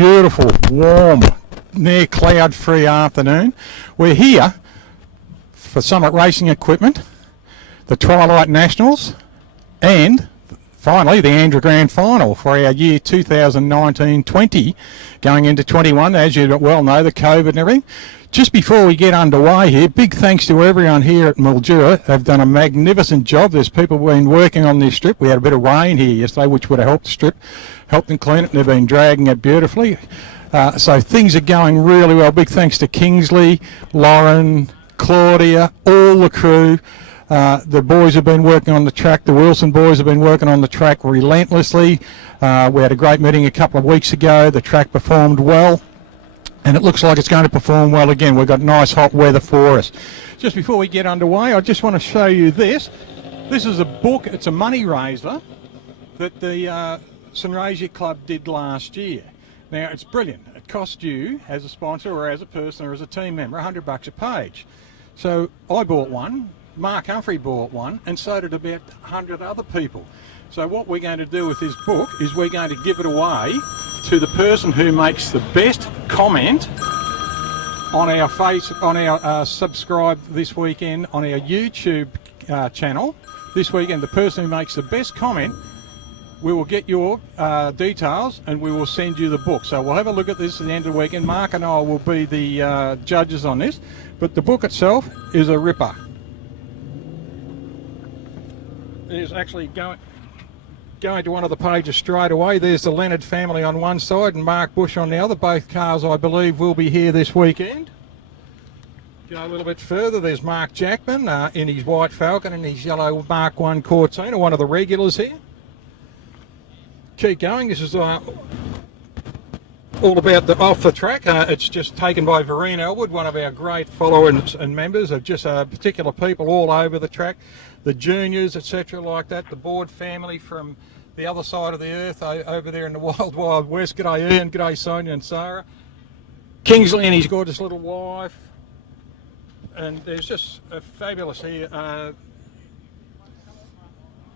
beautiful, warm, near cloud-free afternoon. We're here for Summit Racing Equipment, the Twilight Nationals, and finally the Andrew Grand Final for our year 2019-20, going into 21. As you well know, the COVID and everything. Just before we get underway here, big thanks to everyone here at Mildura. They've done a magnificent job. There's people who've been working on this strip. We had a bit of rain here yesterday, which would have helped the strip, helped them clean it, and they've been dragging it beautifully. So things are going really well. Big thanks to Kingsley, Lauren, Claudia, all the crew. The boys have been working on the track. The Wilson boys have been working on the track relentlessly. We had a great meeting a couple of weeks ago. The track performed well, and it looks like it's going to perform well again. We've got nice hot weather for us. Just before we get underway, I just want to show you this. This is a book. It's a money raiser that the Sunraysia Club did last year. Now, it's brilliant. It cost you, as a sponsor or as a person or as a team member, $100 a page. So I bought one, Mark Humphrey bought one, and so did about 100 other people. So what we're going to do with this book is we're going to give it away to the person who makes the best comment on our subscribe this weekend on our YouTube channel this weekend. The person who makes the best comment, we will get your details and we will send you the book. So we'll have a look at this at the end of the weekend. Mark and I will be the judges on this, but the book itself is a ripper. It is actually going to one of the pages straight away. There's the Leonard family on one side and Mark Bush on the other. Both cars, I believe, will be here this weekend. Go a little bit further, there's Mark Jackman in his white Falcon and his yellow Mark 1 Cortina, one of the regulars here. Keep going. This is all about the off the track. It's just taken by Vereen Elwood, one of our great followers and members of just particular people all over the track, the juniors, etc., like that. The Board family from the other side of the earth over there in the wild west. G'day Ian, g'day Sonia and Sarah. Kingsley and his gorgeous little wife, and there's just a fabulous here.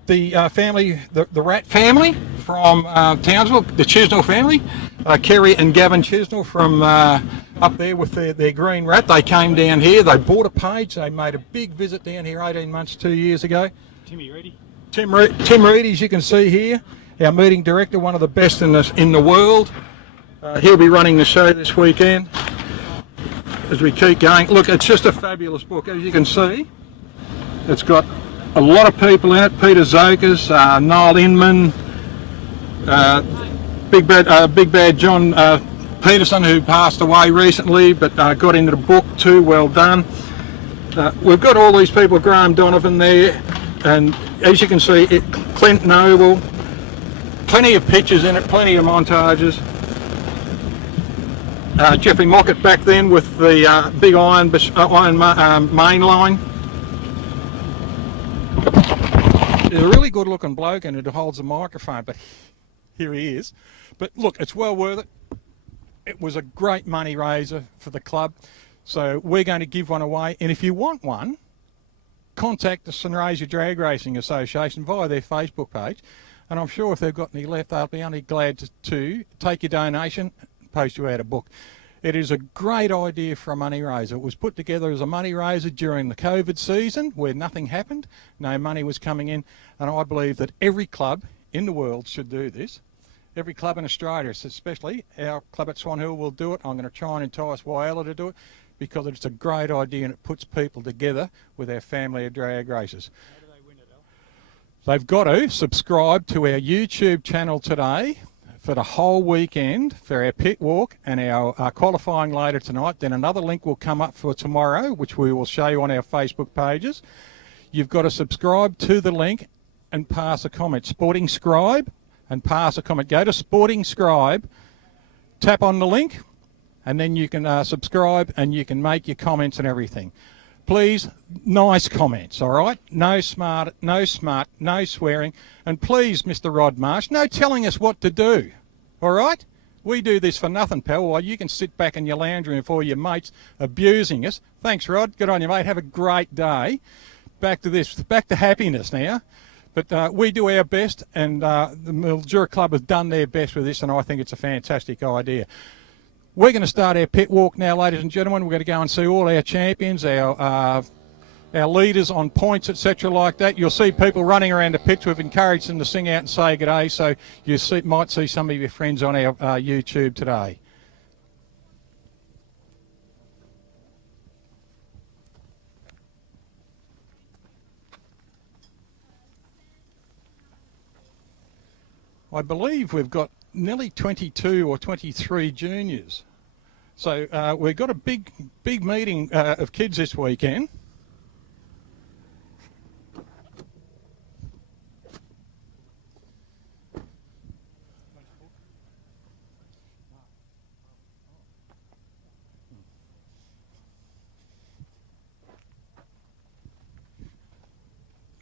The family, the Rat family from Townsville, the Chisnell family, Kerry and Gavin Chisnell from up there with their green rat. They came down here, they bought a page, they made a big visit down here 18 months, 2 years ago. Timmy Reedy. Tim Reedy, as you can see here, our meeting director, one of the best in the world. He'll be running the show this weekend as we keep going. Look, it's just a fabulous book, as you can see. It's got a lot of people in it. Peter Zokas, Niall Inman, Big Bad John Peterson, who passed away recently but got into the book too. Well done. We've got all these people, Graham Donovan there, and as you can see, Clint Noble, plenty of pictures in it, plenty of montages. Jeffrey Mockett back then with the big iron main line. He's a really good looking bloke and it holds a microphone, but here he is. But look, it's well worth it. It was a great money raiser for the club. So we're going to give one away. And if you want one, contact the Sunraysia Drag Racing Association via their Facebook page. And I'm sure if they've got any left, they'll be only glad to take your donation and post you out a book. It is a great idea for a money raiser. It was put together as a money raiser during the COVID season where nothing happened, no money was coming in, and I believe that every club in the world should do this. Every club in Australia, especially our club at Swan Hill, will do it. I'm going to try and entice Whyalla to do it because it's a great idea and it puts people together with our family of drag racers. How do they win it, Al? They've got to subscribe to our YouTube channel today for the whole weekend for our pit walk and our qualifying later tonight. Then another link will come up for tomorrow, which we will show you on our Facebook pages. You've got to subscribe to the link and pass a comment. Sporting Scribe and pass a comment. Go to Sporting Scribe, tap on the link, and then you can subscribe and you can make your comments and everything. Please, nice comments, all right? No smart, no swearing. And please, Mr. Rod Marsh, no telling us what to do, all right? We do this for nothing, pal, while you can sit back in your lounge room for your mates abusing us. Thanks, Rod. Good on you, mate. Have a great day. Back to this, back to happiness now. But we do our best, and the Mildura Club has done their best with this, and I think it's a fantastic idea. We're going to start our pit walk now, ladies and gentlemen. We're going to go and see all our champions, our leaders on points, etc. like that. You'll see people running around the pits. We've encouraged them to sing out and say good day, so you might see some of your friends on our YouTube today. I believe we've got nearly 22 or 23 juniors. So we've got a big meeting of kids this weekend.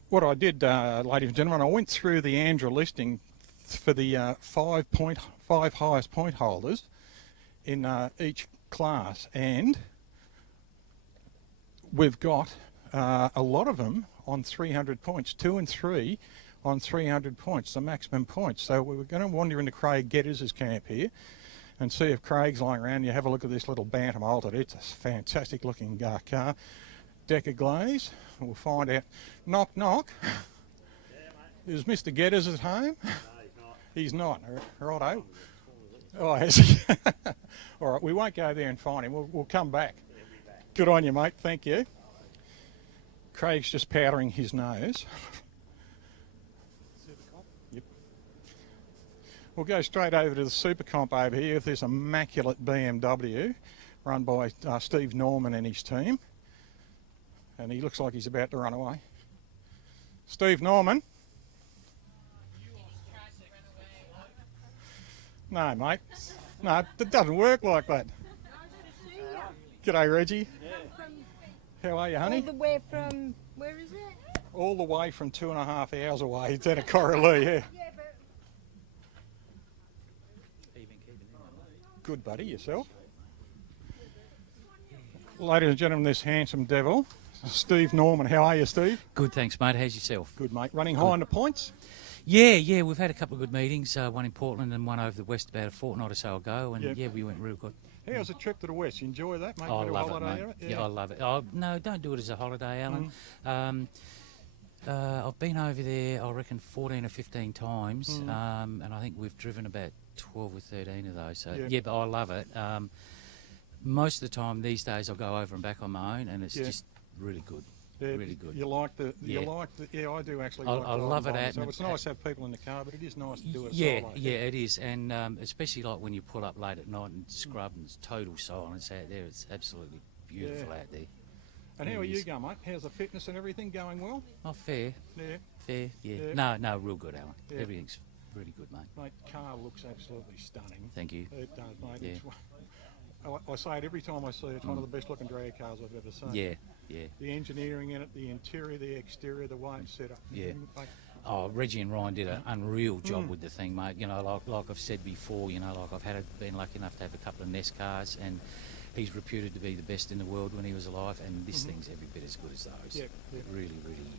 What I did, ladies and gentlemen, I went through the ANDRA listing for the five highest point holders in each class, and we've got a lot of them on 300 points, 2 and 3 on 300 points, the maximum points. So we're going to wander into Craig Getters' camp here and see if Craig's lying around. You have a look at this little Bantam Alta. It's a fantastic looking car. Decker glaze. We'll find out. Knock, knock. Yeah, is Mr. Getters at home? No, he's not. He's not. Righto. Oh, has he? All right, we won't go there and find him. We'll come back. Yeah, we'll be back. Good on you, mate. Thank you. Craig's just powdering his nose. Yep. We'll go straight over to the Super Comp over here with this immaculate BMW run by Steve Norman and his team. And he looks like he's about to run away. Steve Norman. No, mate. No, it doesn't work like that. G'day, Reggie. How are you, honey? All the way from, where is it? All the way from 2.5 hours away. It's out of Coraloo, yeah. Good, buddy. Yourself? Ladies and gentlemen, this handsome devil, Steve Norman. How are you, Steve? Good, thanks, mate. How's yourself? Good, mate. Running high on the points? Yeah, we've had a couple of good meetings, one in Portland and one over the west about a fortnight or so ago, and yeah, we went real good. How's the trip to the west? You enjoy that, mate? Oh, I love it, mate. Yeah, I love it. Oh, no, don't do it as a holiday, Alan. I've been over there, I reckon, 14 or 15 times, and I think we've driven about 12 or 13 of those. So yeah, but I love it. Most of the time these days I'll go over and back on my own, and it's just really good. Yeah, really good. You like the, yeah, I do actually. I love it out. So it's nice to have people in the car, but it is nice to do it. Yeah, it is, and especially like when you pull up late at night and scrub and it's total silence out there. It's absolutely beautiful out there. And how are you going, mate? How's the fitness and everything going well? Oh, fair. Yeah. Fair. Yeah. No, real good, Alan. Yeah. Everything's really good, mate. Mate, car looks absolutely stunning. Thank you. It does, mate. Yeah. I say it every time I see it. It's one of the best looking drag cars I've ever seen. Yeah. The engineering in it, the interior, the exterior, the way it's set up. Yeah. Oh, Reggie and Ryan did an unreal job with the thing, mate. You know, like I've said before, you know, like been lucky enough to have a couple of Nest cars, and he's reputed to be the best in the world when he was alive, and this thing's every bit as good as those. It really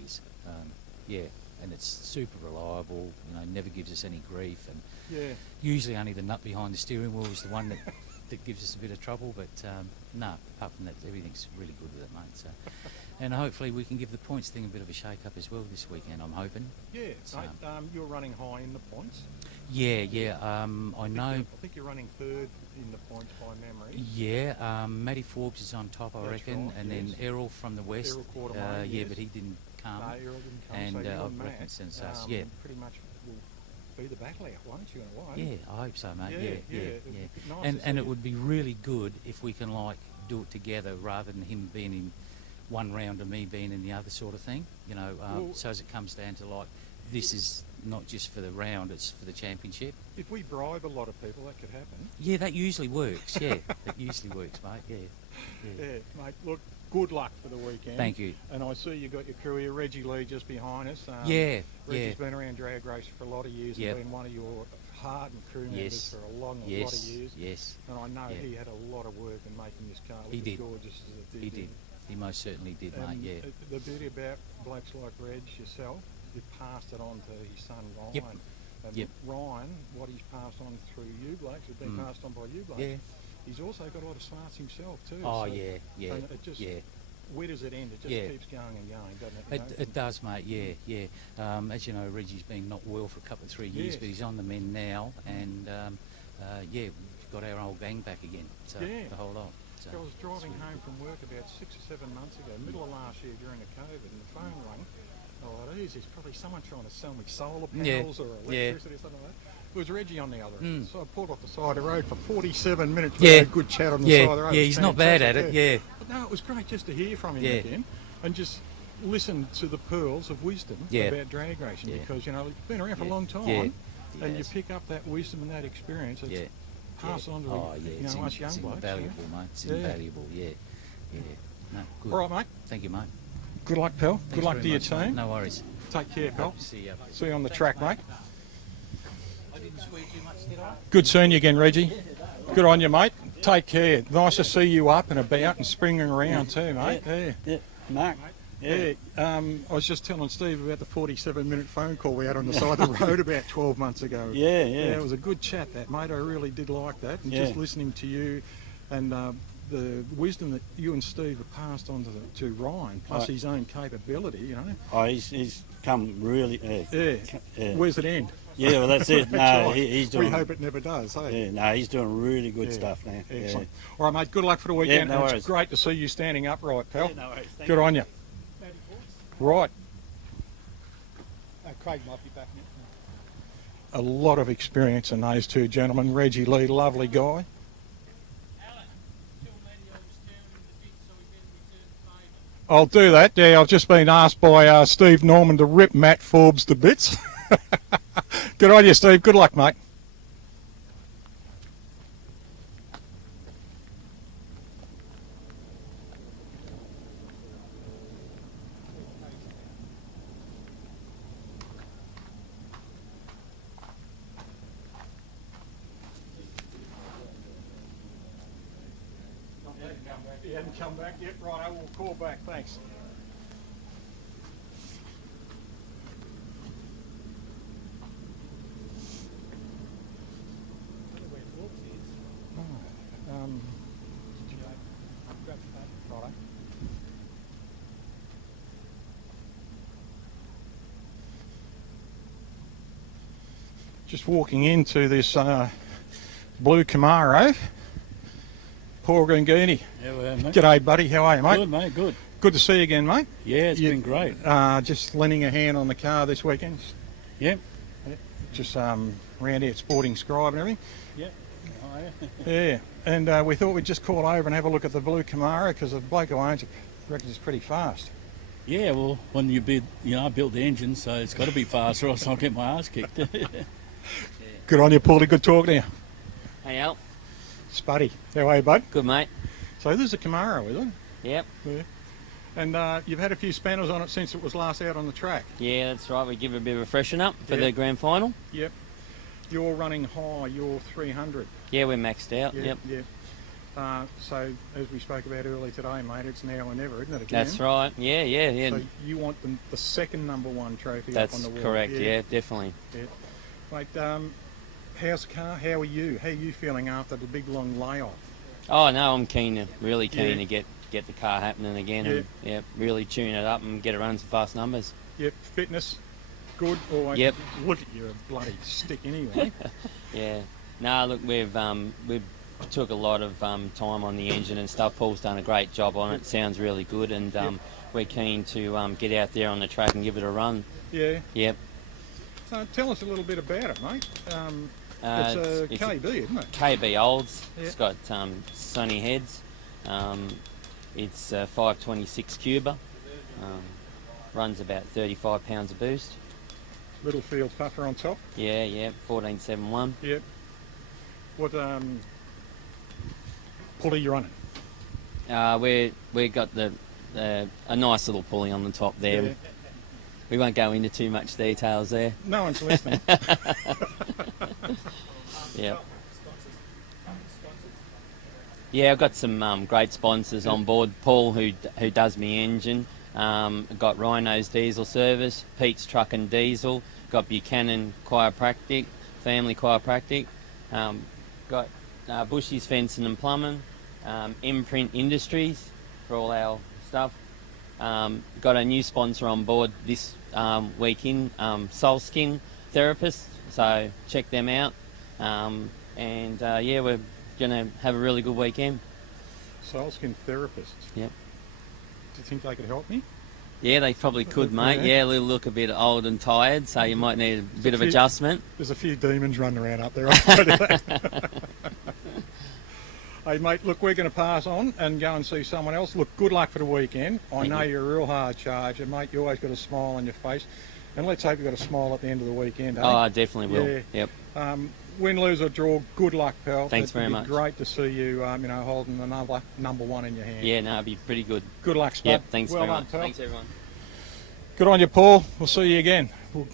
is. And it's super reliable. You know, never gives us any grief, and usually only the nut behind the steering wheel is the one that gives us a bit of trouble, but no, apart from that, everything's really good with it, mate. So, and hopefully we can give the points thing a bit of a shake-up as well this weekend, I'm hoping. Yeah, you're running high in the points. I know. I think you're running third in the points by memory. Yeah, Matty Forbes is on top, I reckon, right, and then Errol from the west. Errol but he didn't come. No, Errol didn't come. And so I reckon since us, pretty much will be the battle out, won't you, in a while? Yeah, I hope so, mate. Yeah. Nice and it would be really good if we can do it together rather than him being in one round and me being in the other sort of thing. You know, so as it comes down to this is not just for the round, it's for the championship. If we bribe a lot of people, that could happen. Yeah, that usually works. Yeah, that usually works, mate. Yeah, mate. Look, good luck for the weekend. Thank you. And I see you got your crew here, Reggie Lee, just behind us. Reggie's been around drag racing for a lot of years and been one of your hardened crew members for a lot of years. Yes. And I know he had a lot of work in making this car look as gorgeous as it did. He did. He most certainly did, mate. Yeah. The beauty about blokes like Reg, yourself, you passed it on to his son Ryan. Yep. And Yep. Ryan, what he's passed on through you blokes, has been passed on by you blokes. Yeah. He's also got a lot of smarts himself too. Oh, so- yeah. And it just, Yeah. where does it end? It just Yeah. keeps going and going, doesn't it? It does, mate. Yeah. As you know, Reggie's been not well for a couple of 3 years, Yes. but he's on the mend now, and we've got our old gang back again. So Yeah. the whole lot. So I was driving it's really home from work about 6 or 7 months ago, middle of last year during the COVID, and the phone rang. Oh, geez, there's probably someone trying to sell me solar panels or electricity or something like that. It was Reggie on the other end. So I pulled off the side of the road for 47 minutes. We had a good chat on the side of the road. Yeah, It was he's not bad at fantastic, it. Yeah. But no, it was great just to hear from him Yeah. again and just listen to the pearls of wisdom Yeah. about drag racing Yeah. because, you've been around for a long time Yeah. and you Yes. pick up that wisdom and that experience. It's Yeah. pass on to Oh, yeah. us young It's blokes. invaluable, mate. It's Yeah. invaluable. Yeah. No, good. All right, mate. Thank you, mate. Good luck, pal. Thanks Good luck very to your much, mate. team. No worries. Take care, pal. Hope to see you. See you on the track, mate. I didn't swear too much, did I? Good seeing you again, Reggie. Good on you, mate. Take care. Nice to see you up and about and springing around too, mate. Yeah. Mark. Yeah. I was just telling Steve about the 47-minute phone call we had on the side of the road about 12 months ago. Yeah. It was a good chat, that, mate. I really did like that. And just listening to you and the wisdom that you and Steve have passed on to Ryan, plus his own capability, Oh, he's come really. Yeah. Where's it end? Yeah, well, that's it. No, right. he's doing. We hope it never does, hey? Yeah, no, he's doing really good stuff now. Excellent. All right, mate, good luck for the weekend. no and worries. it's great to see you standing upright, pal. Yeah, no worries. Thank Good on you. Right. Craig might be back now. A lot of experience in those two gentlemen. Reggie Lee, lovely guy. I'll do that. Yeah, I've just been asked by Steve Norman to rip Matt Forbes to bits. Good on you, Steve. Good luck, mate. He hadn't come back yet. Right, I will call back. Thanks. Righto. Just walking into this blue Camaro. Paul Grangoonie. Yeah, well, mate. G'day, buddy. How are you, mate? Good, mate. Good. Good to see you again, mate. Yeah, it's You- been great. Just lending a hand on the car this weekend. Yep. Just round here at Sporting Scribe and everything. Yep. Oh, yeah. Yeah, and we thought we'd just call over and have a look at the blue Camaro because the bloke who owns it reckons it's pretty fast. Yeah, well, when you build, I built the engine, so it's got to be fast, or else I'll get my ass kicked. Good on you, Paulie. Good talking to you. Hey, Al. Spuddy. How are you, bud? Good, mate. So this is a Camaro, is it? Yep. Yeah. And you've had a few spanners on it since it was last out on the track. Yeah, that's right. We give it a bit of a freshen up for Yeah. the grand final. Yep. You're running high. You're 300. Yeah, we're maxed out. Yeah, Yep. yeah. So as we spoke about earlier today, mate, it's now or never, isn't it? Again? That's right. Yeah. So you want the second #1 trophy That's up on the wall. correct. Yeah, definitely. Mate, how's the car? How are you? How are you feeling after the big long layoff? Oh no, I'm really keen Yeah. to get the car happening again, Yeah. and really tune it up and get it running some fast numbers. Yep, fitness, good. Or Yep. Look at your bloody stick anyway. Yeah. No, look, we've took a lot of time on the engine and stuff. Paul's done a great job on it. Sounds really good, and we're keen to get out there on the track and give it a run. Yeah. Yep. So tell us a little bit about it, mate. It's a it's KB, isn't it? KB Olds. Yeah. It's got sunny heads. It's 526 Cuba. Runs about 35 pounds of boost. Little field puffer on top. Yeah, 1471. Yep. What pulley you running? We got a nice little pulley on the top there. Yeah. We won't go into too much details there. No one's listening. Yeah. Yeah, I've got some great sponsors on board. Paul, who does my engine, Got Rhino's diesel service, Pete's Truck and Diesel, got Buchanan Chiropractic, Family Chiropractic, got Bushy's Fencing and Plumbing, Imprint Industries for all our stuff. Got a new sponsor on board this weekend, Soul Skin Therapists, so check them out. Yeah, we're going to have a really good weekend. Soul Skin Therapists. Yep. Do you think they could help me? Yeah, they probably could, mate. Yeah, they look a bit old and tired, so you might need a bit of adjustment. There's a few demons running around up there. I'll tell you that. Hey, mate, look, we're going to pass on and go and see someone else. Look, good luck for the weekend. I know you're a real hard charger, mate. You always got a smile on your face. And let's hope you've got a smile at the end of the weekend. Oh, I definitely will. Yeah. Yep. Win, lose or draw, good luck, pal. Thanks very much. Great to see you, holding another number one in your hand. Yeah, no, it'd be pretty good. Good luck, Spud. Yep, thanks well very done, much. pal. Thanks, everyone. Good on you, Paul. We'll see you again. We'll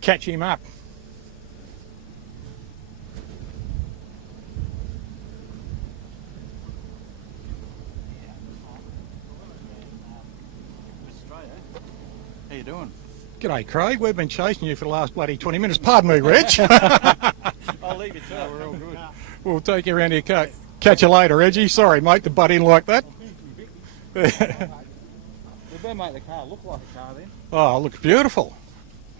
catch him up. How you doing? G'day, Craig. We've been chasing you for the last bloody 20 minutes. Pardon me, Reg. I'll leave you to it. We're all good. We'll take you around here. Catch you later, Reggie. Sorry, mate, to butt in like that. We better make the car look like a car then. Oh, it looks beautiful.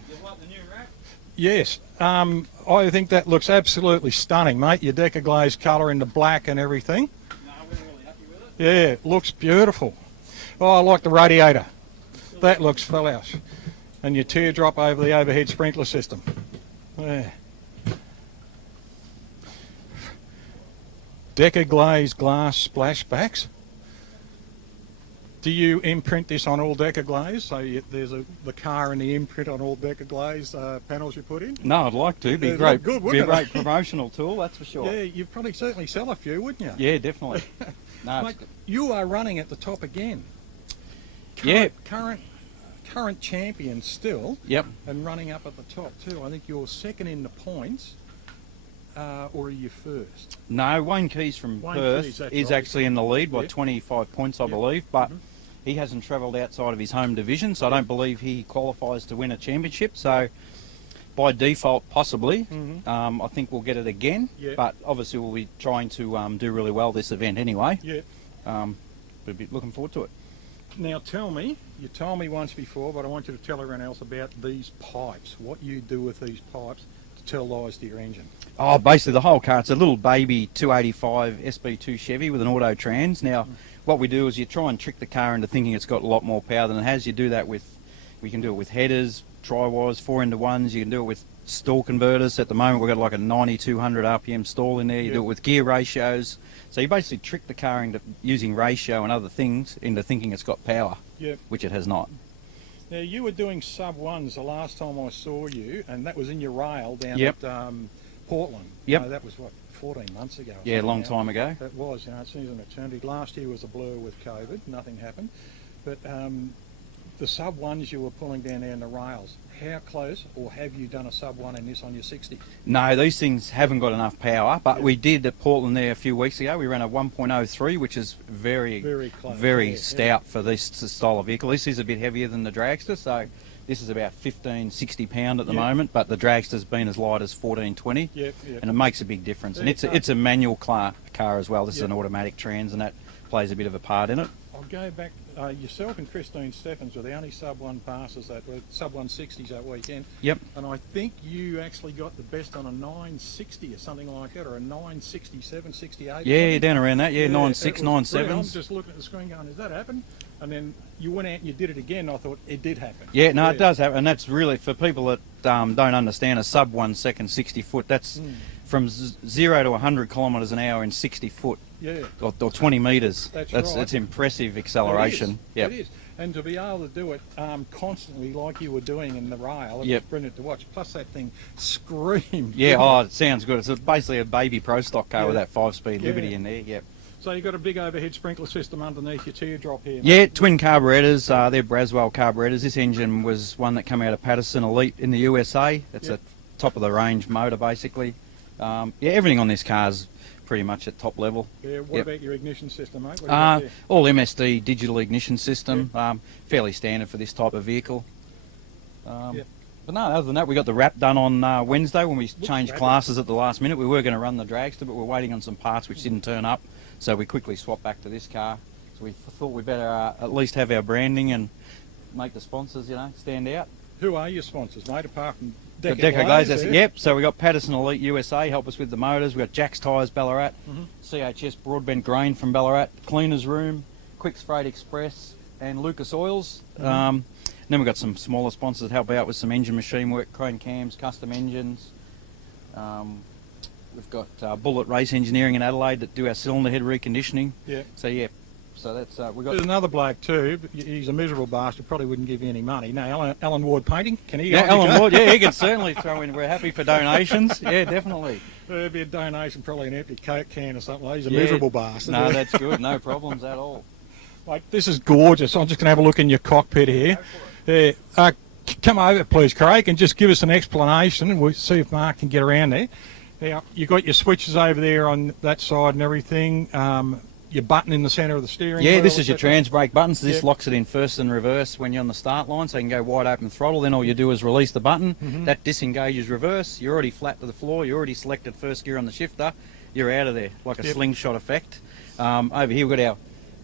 You like the new wrap? Yes. I think that looks absolutely stunning, mate. Your Decker Glaze colour in the black and everything. No, we're really happy with it. Yeah, it looks beautiful. Oh, I like the radiator. That looks fabulous. And your teardrop over the overhead sprinkler system. Yeah. Decker Glaze glass splashbacks. Do you imprint this on all Decker Glaze? So there's the car and the imprint on all Decker Glaze panels you put in? No, I'd like to. Be It'd great. look good, Be a wouldn't it? great promotional tool, that's for sure. Yeah, you'd probably certainly sell a few, wouldn't you? Yeah, definitely. No, Mate, you are running at the top again. Yeah. Current champion still. Yep. And running up at the top too. I think you're second in the points, or are you first? No, Wayne Keys from Wayne Perth Keys, that's is right. actually in the lead by Yep. 25 points, I Yep. believe, but he hasn't travelled outside of his home division, so I don't believe he qualifies to win a championship. So by default, possibly, I think we'll get it again. Yep. But obviously we'll be trying to do really well this event anyway. Yeah. We'll be looking forward to it. Now tell me, you told me once before, but I want you to tell everyone else about these pipes. What you do with these pipes to tell lies to your engine. Oh, basically the whole car. It's a little baby 285 SB2 Chevy with an auto trans. Now, what we do is you try and trick the car into thinking it's got a lot more power than it has. You do that we can do it with headers, tri-wires, 4-into-1s. You can do it with stall converters. At the moment, we've got like a 9200 RPM stall in there. You do it with gear ratios. So you basically trick the car into using ratio and other things into thinking it's got power, which it has not. Now you were doing sub ones the last time I saw you, and that was in your rail down Yep. at Portland. Yep. That was what, 14 months ago. or Yeah, a something long now. time ago. It was, it seems an eternity. Last year was a blur with COVID, nothing happened. But the sub ones you were pulling down there in the rails, how close, or have you done a sub one in this on your 60? No, these things haven't got enough power, but we did at Portland there a few weeks ago. We ran a 1.03, which is very close. very Yeah, stout for this style of vehicle. This is a bit heavier than the Dragster, so this is about 1560 pound at the moment, but the Dragster's been as light as 1420, Yep. and it makes a big difference. And Yeah, it's a manual car as well. This is Yep. an automatic trans, and that plays a bit of a part in it. I'll go back. Yourself and Christine Steffens were the only sub one passes that were sub 160s that weekend. Yep. And I think you actually got the best on a 960 or something like that, or a 967, 68. Yeah, down around that. Yeah, 9.6, it was 9.7s. brilliant. I'm just looking at the screen going, has that happened? And then you went out and you did it again. I thought it did happen. Yeah, no, it does happen, and that's really for people that don't understand a sub 1 second 60 foot. That's from 0 to 100 kilometres an hour in 60 foot. Yeah. Or 20 metres. That's That's right. impressive acceleration. It is. And to be able to do it constantly like you were doing in the rail, it Yep. was brilliant to watch. Plus that thing screamed. Yeah, didn't oh, it? it sounds good. It's basically a baby Pro Stock car with Yeah. that 5-speed Liberty Yeah. in there. Yep. So you've got a big overhead sprinkler system underneath your teardrop here. Yeah, mate. twin carburetors. They're Braswell carburetors. This engine was one that came out of Patterson Elite in the USA. It's Yep. a top of the range motor basically. Yeah, everything on this car's pretty much at top level. Yeah, what Yep. about your ignition system, mate? What do you got there? All MSD digital ignition system, fairly standard for this type of vehicle. Yep. But no, other than that, we got the wrap done on Wednesday when we changed rapid. classes at the last minute. We were going to run the dragster, but we're waiting on some parts which didn't turn up, so we quickly swapped back to this car. So we thought we'd better at least have our branding and make the sponsors, stand out. Who are your sponsors, mate, apart from Got Deco Deco Glaze? Glaze, yep. So we got Patterson Elite USA help us with the motors. We got Jack's Tyres Ballarat, CHS Broadbent Grain from Ballarat, Cleaners Room, Quicks Freight Express, and Lucas Oils. Then we've got some smaller sponsors that help out with some engine machine work, Crane Cams, custom engines. We've got Bullet Race Engineering in Adelaide that do our cylinder head reconditioning. Yeah. So that's we've There's got. another bloke too, but he's a miserable bastard, probably wouldn't give you any money. No, Alan Ward Painting, can he? Yeah, help you, Alan Joe? Ward. Yeah, he can certainly throw in. We're happy for donations. Yeah, definitely. There'd be a donation, probably an empty Coke can or something. He's a Yeah. miserable bastard. No, that's good. No problems at all. Like, this is gorgeous. I'm just going to have a look in your cockpit here. Yeah. Come over, please, Craig, and just give us an explanation, and we'll see if Mark can get around there. Now, you've got your switches over there on that side and everything. Your button in the centre of the steering wheel. Yeah, this is your etc. trans brake button, so this Yep. locks it in first and reverse when you're on the start line, so you can go wide open throttle. Then all you do is release the button. That disengages reverse. You're already flat to the floor. You already selected first gear on the shifter. You're out of there, like a Yep. slingshot effect. Over here we've got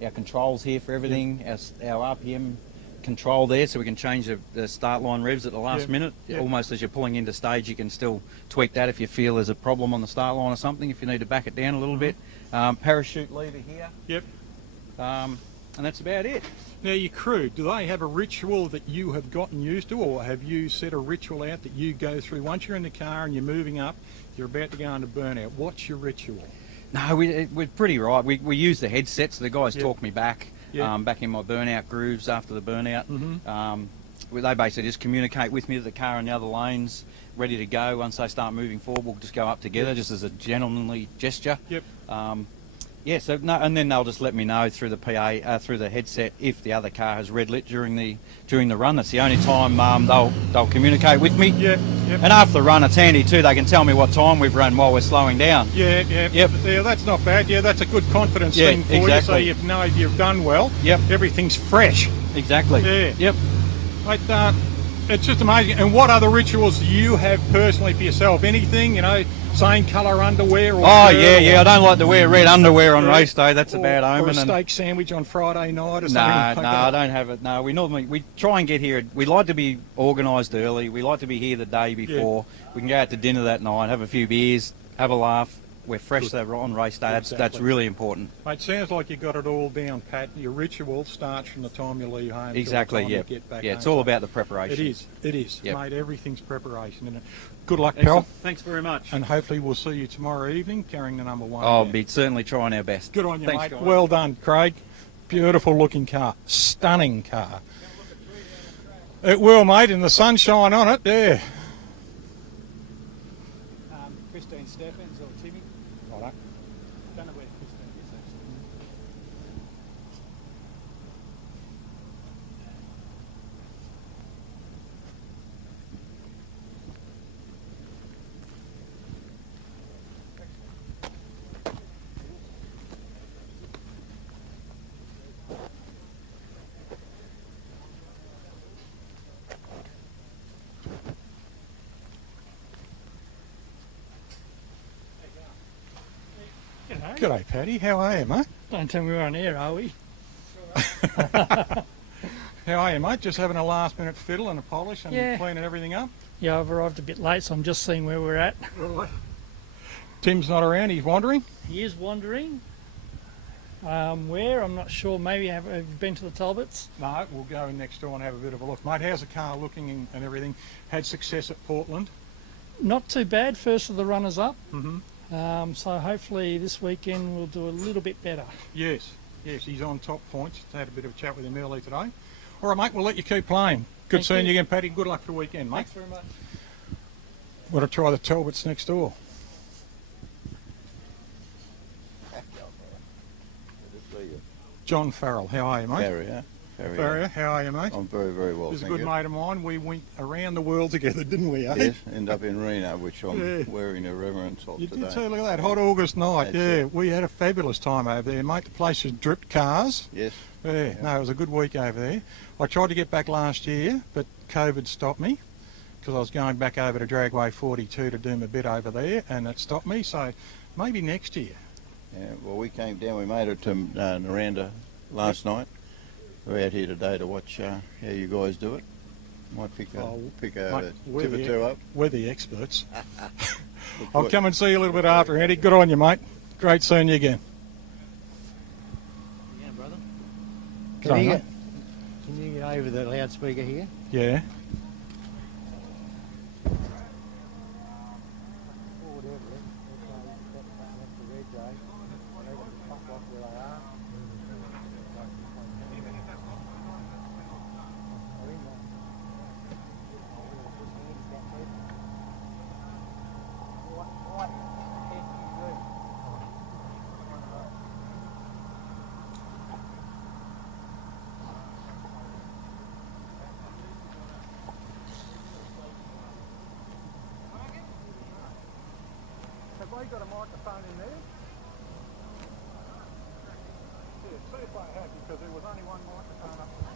our controls here for everything, our RPM control there, so we can change the start line revs at the last Yep. minute. Yep. Almost as you're pulling into stage, you can still tweak that if you feel there's a problem on the start line or something, if you need to back it down a little bit. Parachute lever here. Yep. And that's about it. Now, your crew, do they have a ritual that you have gotten used to, or have you set a ritual out that you go through? Once you're in the car and you're moving up, you're about to go into burnout. What's your ritual? No, we're pretty right. We use the headset, so the guys Yep. talk me back, Yep. back in my burnout grooves after the burnout. They basically just communicate with me that the car in the other lane's ready to go. Once they start moving forward, we'll just go up together, just as a gentlemanly gesture. Yep. Yeah, so no, and then they'll just let me know through the PA, through the headset, if the other car has red lit during the run. That's the only time they'll communicate with me. Yep. Yep. And after the run, it's handy too. They can tell me what time we've run while we're slowing down. Yeah. Yep. Yeah, that's not bad. Yeah, that's a good confidence Yeah, thing for exactly. you, so you know you've done well. Yep. Everything's fresh. Exactly. Yeah. Yep. Like, it's just amazing. And what other rituals do you have personally for yourself? Anything, same colour underwear? Or Oh shirt, yeah. I don't like to wear red underwear on Yeah. race day. That's a bad Or omen. a And steak sandwich on Friday night or something no, like that? I don't have it. No, we try and get here. We like to be organised early. We like to be here the day before. We can go out to dinner that night, have a few beers, have a laugh. We're fresh on race day. That's Exactly. really important. Mate, sounds like you got it all down, Pat. Your ritual starts from the time you leave home. till Exactly. the time Yeah. you get back Yeah. home. It's all about the preparation. It is. Yep. Mate, everything's preparation, isn't it? Good luck, Excellent. pal. Thanks very much. And hopefully we'll see you tomorrow evening carrying the number one. I'll down. be certainly trying our best. Good on you, Thanks, mate. guys. Well done, Craig. Beautiful looking car. Stunning car. It will, mate, and the sunshine on it. Yeah. Christine Steffens or Timmy. Righto. Don't know where Christine is actually. G'day, Paddy. How are you, mate? Don't tell me we're on air, are we? How are you, mate? Just having a last minute fiddle and a polish and Yeah. cleaning everything up? Yeah, I've arrived a bit late, so I'm just seeing where we're at. Right. Tim's not around. He's wandering. He is wandering. Where? I'm not sure. Maybe have you been to the Talbots? No, we'll go next door and have a bit of a look. Mate, how's the car looking and everything? Had success at Portland? Not too bad. First of the runners up. Mm-hmm. So hopefully this weekend we'll do a little bit better. Yes, he's on top points. Had a bit of a chat with him early today. All right, mate, we'll let you keep playing. Good Thank seeing you. you again, Paddy. Good luck for the weekend, mate. Thanks very much. Want to try the Talbots next door? John Farrell, how are you, mate? Barry, huh? Farrier, how are you, mate? I'm very, very well, He's a thank good you. mate of mine. We went around the world together, didn't we, eh? Yes, end up in Reno, which I'm Yeah. wearing a reverence of You today. did too, look at that, hot August night. That's Yeah, it. we had a fabulous time over there, mate. The place has dripped cars. Yes. Yeah, no, it was a good week over there. I tried to get back last year, but COVID stopped me because I was going back over to Dragway 42 to do my bit over there, and it stopped me. So maybe next year. Yeah, well, we came down, we made it to Naranda last night. We're out here today to watch how you guys do it. Might pick Oh, a mate, tip or two up. We're the experts. Look I'll good. come and see you a little bit after, Andy. Good on you, mate. Great seeing you again. Yeah, brother. Good on, mate. Can you get over the loudspeaker here? Yeah. Have they got a microphone in there? Yeah, see if they have, because there was only one microphone up there.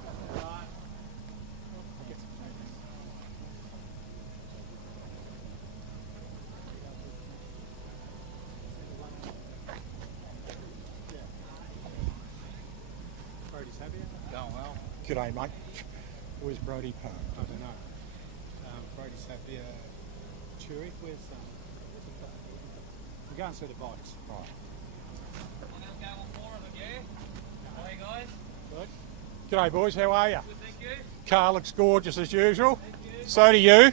Brody Zappia. Going well. G'day, mate. Where's Brody Park? I don't know. Brody Zappia, Churi. Where's we're going through the bikes. Right. G'day, boys. How are you? Good, thank you. Car looks gorgeous as usual. So do you.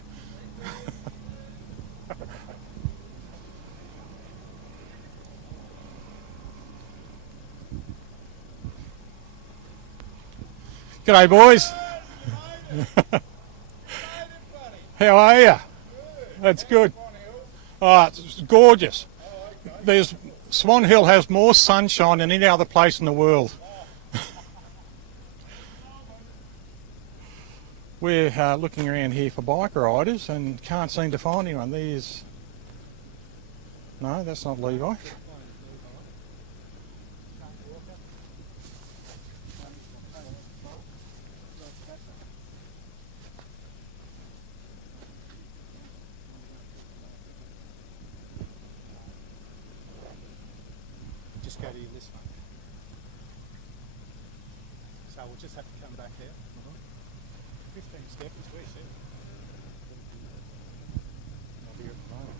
G'day, boys. How are you? That's good. Oh, it's gorgeous. Swan Hill has more sunshine than any other place in the world. We're looking around here for bike riders and can't seem to find anyone. There's... No, that's not Levi. Just go to your list, mate. So we'll just have to come back here. 15 steps, we said. I'll be here at the moment.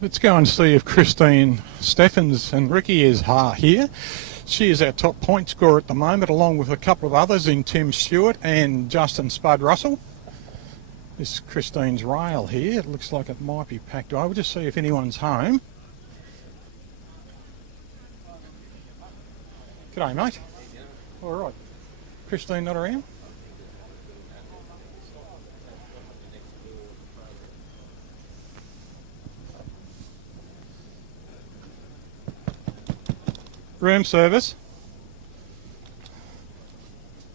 Let's go and see if Christine Steffens and Ricky is here. She is our top point scorer at the moment, along with a couple of others in Tim Stewart and Justin Spud Russell. This is Christine's rail here. It looks like it might be packed. I will just see if anyone's home. G'day, mate. All right. Christine not around? Room service.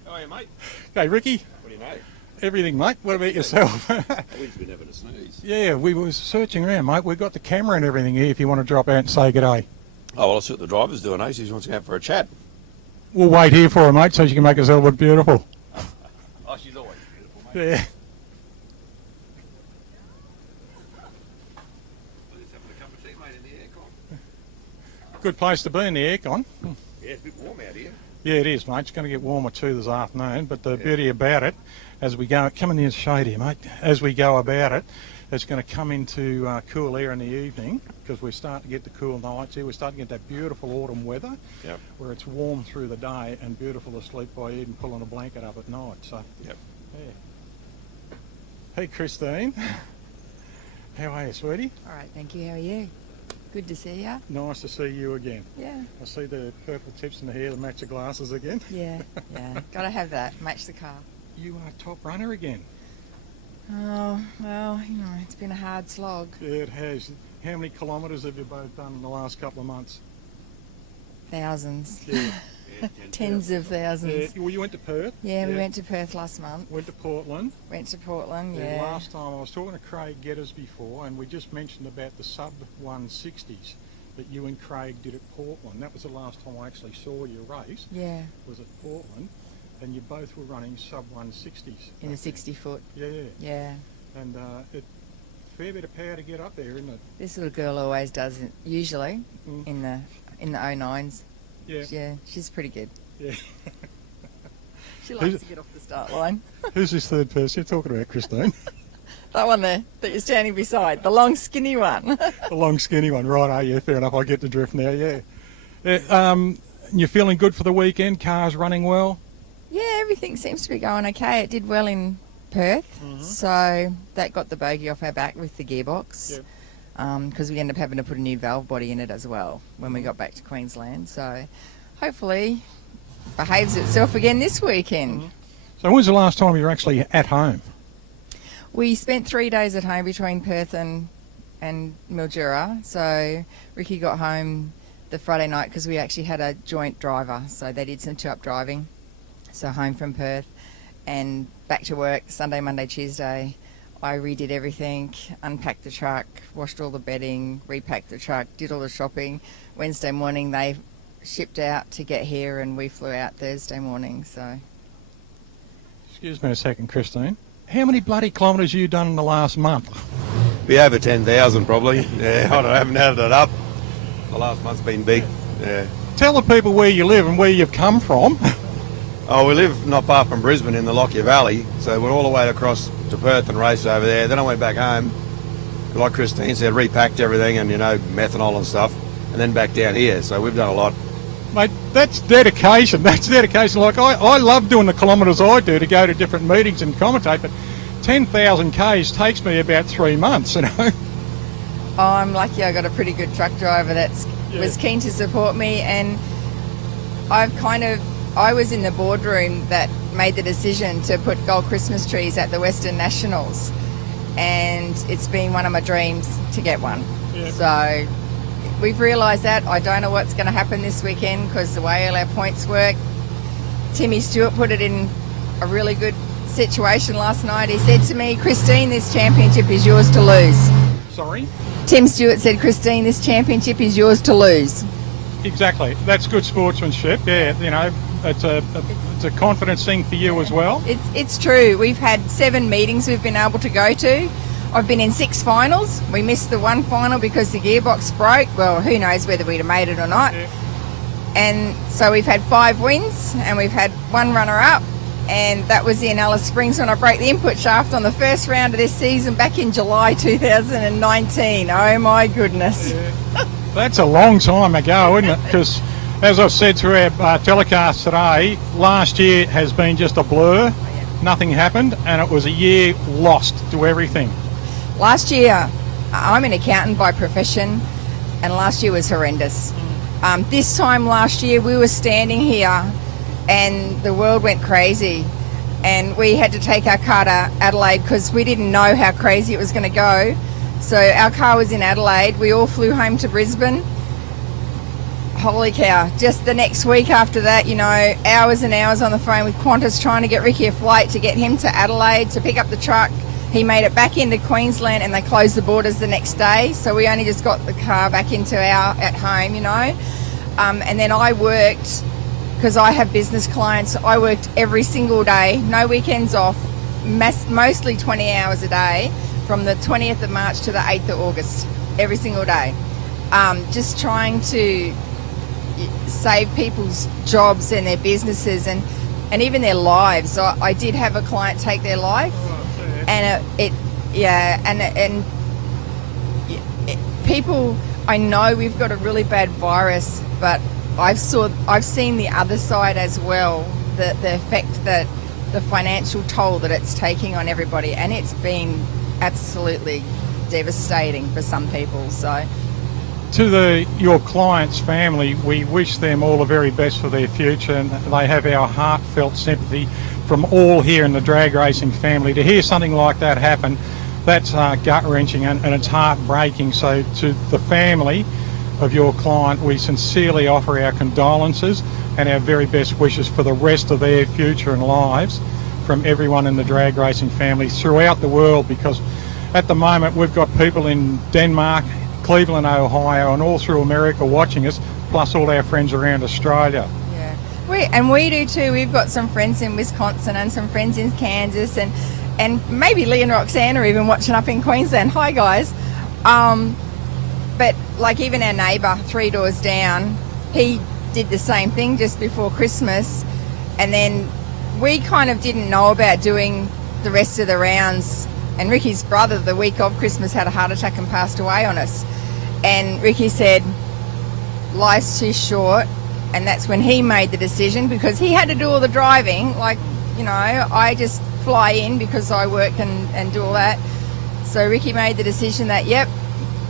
How are you, mate? Okay, Ricky. What do you know? Everything, mate. What about yourself? We've just been having a snooze. Yeah, we were searching around, mate. We've got the camera and everything here if you want to drop out and say g'day. Oh, well, I see what the driver's doing, eh? She just wants to go out for a chat. We'll wait here for her, mate, so she can make herself look beautiful. Oh, she's always beautiful, mate. Yeah. We're just having a cup of tea, mate, in the aircon. Good place to be in the aircon. Yeah, it's a bit warm out here. Yeah, it is, mate. It's going to get warmer too this afternoon. But the beauty about it, as we go, come in the shade here, mate. As we go about it, it's going to come into cool air in the evening because we're starting to get the cool nights here. We're starting to get that beautiful autumn weather where it's warm through the day and beautiful to sleep by even pulling a blanket up at night. So, yeah. Hey, Christine. How are you, sweetie? All right, thank you. How are you? Good to see ya. Nice to see you again. Yeah. I see the purple tips in the hair that match the glasses again. Yeah, yeah. Gotta have that. Match the car. You are top runner again. Oh, well, it's been a hard slog. Yeah, it has. How many kilometres have you both done in the last couple of months? Thousands. Yeah. Tens of thousands. Well, you went to Perth. Yeah, we went to Perth last month. Went to Portland. Went to Portland, yeah. Last time I was talking to Craig Getters before, and we just mentioned about the sub 160s that you and Craig did at Portland. That was the last time I actually saw you race. Yeah. Was at Portland, and you both were running sub 160s. In a 60 foot. Yeah. Yeah. And fair bit of power to get up there, isn't it? This little girl always does it, usually, in the 09s. Yeah. She's pretty good. Yeah. She likes to get off the start line. Who's this third person you're talking about, Christine? That one there that you're standing beside, the long skinny one. The long skinny one, right? Oh, yeah, fair enough. I get the drift now. Yeah. You're feeling good for the weekend? Cars running well? Yeah, everything seems to be going okay. It did well in Perth, so that got the bogey off our back with the gearbox. Yep. Because we ended up having to put a new valve body in it as well when we got back to Queensland. So hopefully behaves itself again this weekend. So when was the last time you were actually at home? We spent 3 days at home between Perth and Mildura. So Ricky got home the Friday night because we actually had a joint driver. So they did some two-up driving. So home from Perth and back to work Sunday, Monday, Tuesday. I redid everything, unpacked the truck, washed all the bedding, repacked the truck, did all the shopping. Wednesday morning they shipped out to get here and we flew out Thursday morning. So. Excuse me a second, Christine. How many bloody kilometres have you done in the last month? Be over 10,000 probably. Yeah, I haven't added it up. The last month's been big. Yeah. Tell the people where you live and where you've come from. Oh, we live not far from Brisbane in the Lockyer Valley, so we're all the way across to Perth and raced over there. Then I went back home, like Christine said, repacked everything and, methanol and stuff, and then back down here. So we've done a lot. Mate, that's dedication. That's dedication. Like, I love doing the kilometres I do to go to different meetings and commentate, but 10,000 Ks takes me about 3 months, Oh, I'm lucky I got a pretty good truck driver that was keen to support me, and I was in the boardroom that made the decision to put gold Christmas trees at the Western Nationals, and it's been one of my dreams to get one. Yeah. So we've realised that. I don't know what's going to happen this weekend because the way all our points work. Timmy Stewart put it in a really good situation last night. He said to me, Christine, this championship is yours to lose. Sorry? Tim Stewart said, Christine, this championship is yours to lose. Exactly. That's good sportsmanship. Yeah, it's a confidence thing for you as well. It's true. We've had 7 meetings we've been able to go to. I've been in 6 finals. We missed the one final because the gearbox broke. Well, who knows whether we'd have made it or not. Yeah. And so we've had 5 wins and we've had 1 runner-up. And that was in Alice Springs when I broke the input shaft on the first round of this season back in July 2019. Oh my goodness. Yeah. That's a long time ago, isn't it? Because as I've said through our telecast today, last year has been just a blur. Nothing happened, and it was a year lost to everything. Last year, I'm an accountant by profession, and last year was horrendous. This time last year, we were standing here, and the world went crazy, and we had to take our car to Adelaide because we didn't know how crazy it was going to go. So our car was in Adelaide. We all flew home to Brisbane. Holy cow. Just the next week after that, hours and hours on the phone with Qantas trying to get Ricky a flight to get him to Adelaide to pick up the truck. He made it back into Queensland and they closed the borders the next day. So we only just got the car back into at home, And then I worked, because I have business clients, I worked every single day, no weekends off, mostly 20 hours a day. From the 20th of March to the 8th of August, every single day. Just trying to save people's jobs and their businesses and even their lives. I did have a client take their life, and people, I know we've got a really bad virus, but I've seen the other side as well, the effect that the financial toll that it's taking on everybody, and it's been absolutely devastating for some people. So to your client's family, we wish them all the very best for their future, and they have our heartfelt sympathy from all here in the drag racing family. To hear something like that happen, that's gut-wrenching and it's heartbreaking. So to the family of your client, we sincerely offer our condolences and our very best wishes for the rest of their future and lives from everyone in the drag racing family throughout the world, because at the moment we've got people in Denmark, Cleveland, Ohio, and all through America watching us, plus all our friends around Australia. Yeah, we do too. We've got some friends in Wisconsin and some friends in Kansas, and maybe Lee and Roxanne are even watching up in Queensland. Hi guys. But like even our neighbour 3 doors down, he did the same thing just before Christmas, and then we kind of didn't know about doing the rest of the rounds, and Ricky's brother the week of Christmas had a heart attack and passed away on us, and Ricky said life's too short, and that's when he made the decision, because he had to do all the driving. Like, you know, I just fly in because I work and do all that. So Ricky made the decision that, yep,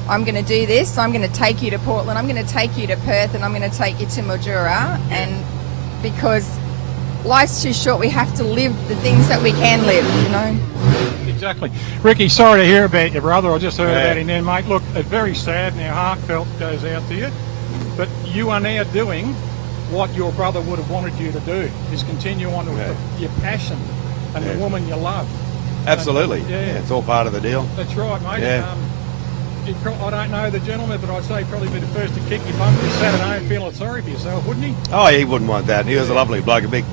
I'm going to do this. I'm going to take you to Portland. I'm going to take you to Perth, and I'm going to take you to Mildura. And because life's too short, we have to live the things that we can live, you know. Exactly. Ricky, sorry to hear about your brother. I just heard about him then, mate. Look, it's very sad, and our heartfelt goes out to you. But you are now doing what your brother would have wanted you to do, is continue on with your passion and the woman you love. Absolutely. It's all part of the deal. That's right, mate. Yeah. I don't know the gentleman, but I'd say probably be the first to kick your bum if you sat at home feeling sorry for yourself, wouldn't he? Oh, he wouldn't want that. He was a lovely bloke, a big,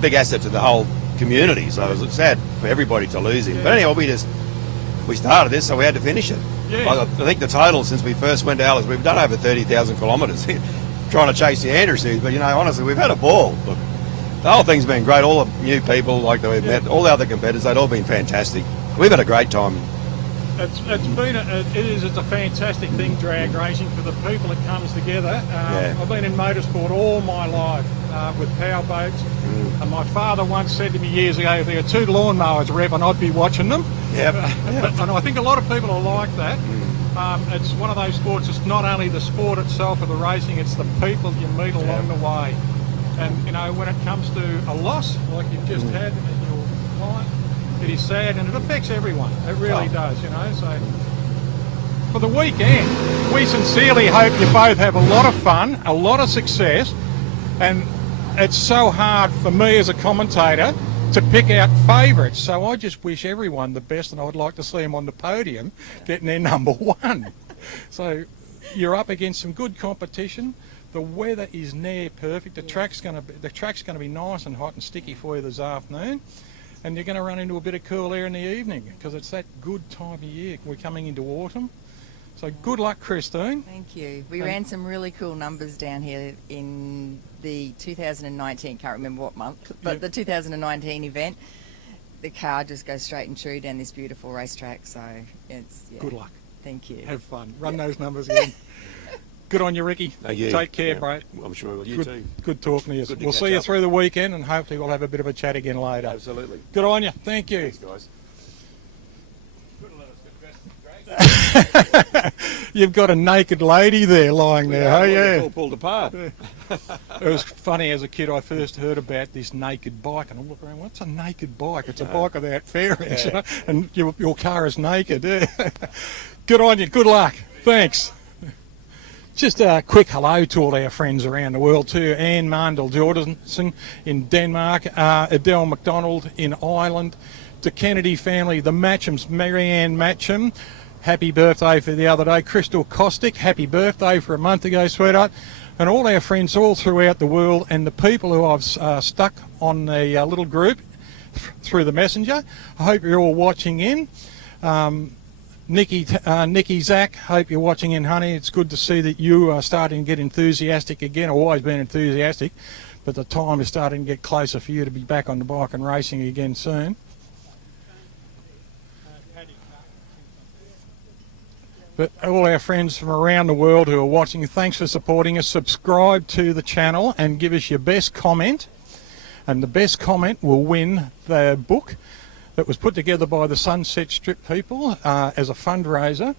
big asset to the whole community. So it was sad for everybody to lose him. But anyway, we started this, so we had to finish it. Yeah. I think the total since we first went to Alice, we've done over 30,000 kilometres trying to chase the Andersons. But honestly, we've had a ball. Look, the whole thing's been great. All the new people like that we've met, all the other competitors, they've all been fantastic. We've had a great time. It's a fantastic thing, drag racing, for the people it comes together. I've been in motorsport all my life with power boats, and my father once said to me years ago, if there were 2 lawnmowers revving, I'd be watching them. And I think a lot of people are like that. It's one of those sports, it's not only the sport itself or the racing, it's the people you meet along the way. And when it comes to a loss, like you've just had in your client, it is sad, and it affects everyone. It really does, So for the weekend, we sincerely hope you both have a lot of fun, a lot of success, and it's so hard for me as a commentator to pick out favourites. So I just wish everyone the best, and I would like to see them on the podium getting their number 1. So you're up against some good competition. The weather is near perfect. The track's going to be nice and hot and sticky for you this afternoon. And you're going to run into a bit of cool air in the evening, because it's that good time of year. We're coming into autumn. So good luck, Christine. Thank you. We ran some really cool numbers down here in the 2019, can't remember what month, but the 2019 event. The car just goes straight and true down this beautiful racetrack. So it's good luck. Thank you. Have fun. Run those numbers again. Good on you, Ricky. Thank you. Take care, mate. I'm sure we will. You too. Good talking to you. We'll see you through the weekend, and hopefully we'll have a bit of a chat again later. Absolutely. Good on you. Thank you. Thanks, guys. You've got a naked lady there lying there, hey? All pulled apart. It was funny as a kid. I first heard about this naked bike, and I look around. What's a naked bike? It's a bike without fairings, and your car is naked. Good on you. Good luck. Thanks. Just a quick hello to all our friends around the world too. Anne Mandel Jordanson in Denmark, Adele McDonald in Ireland, the Kennedy family, the Matchams, Marianne Matcham, happy birthday for the other day. Crystal Costick, happy birthday for a month ago, sweetheart. And all our friends all throughout the world, and the people who I've stuck on the little group through the messenger. I hope you're all watching in. Nikki, Zach, hope you're watching in, honey. It's good to see that you are starting to get enthusiastic again. I've always been enthusiastic, but the time is starting to get closer for you to be back on the bike and racing again soon. But all our friends from around the world who are watching, thanks for supporting us. Subscribe to the channel and give us your best comment. And the best comment will win the book that was put together by the Sunset Strip people as a fundraiser.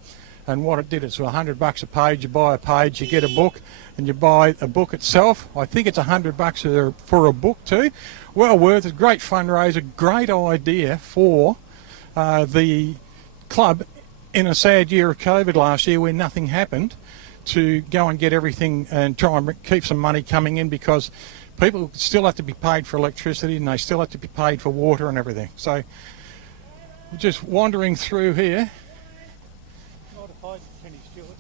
And what it did, it's $100 a page. You buy a page, you get a book, and you buy a book itself. I think it's $100 for a book too. Well worth it. Great fundraiser. Great idea for the club in a sad year of COVID last year where nothing happened, to go and get everything and try and keep some money coming in, because people still have to be paid for electricity and they still have to be paid for water and everything. So just wandering through here. Notified Kenny Stewart.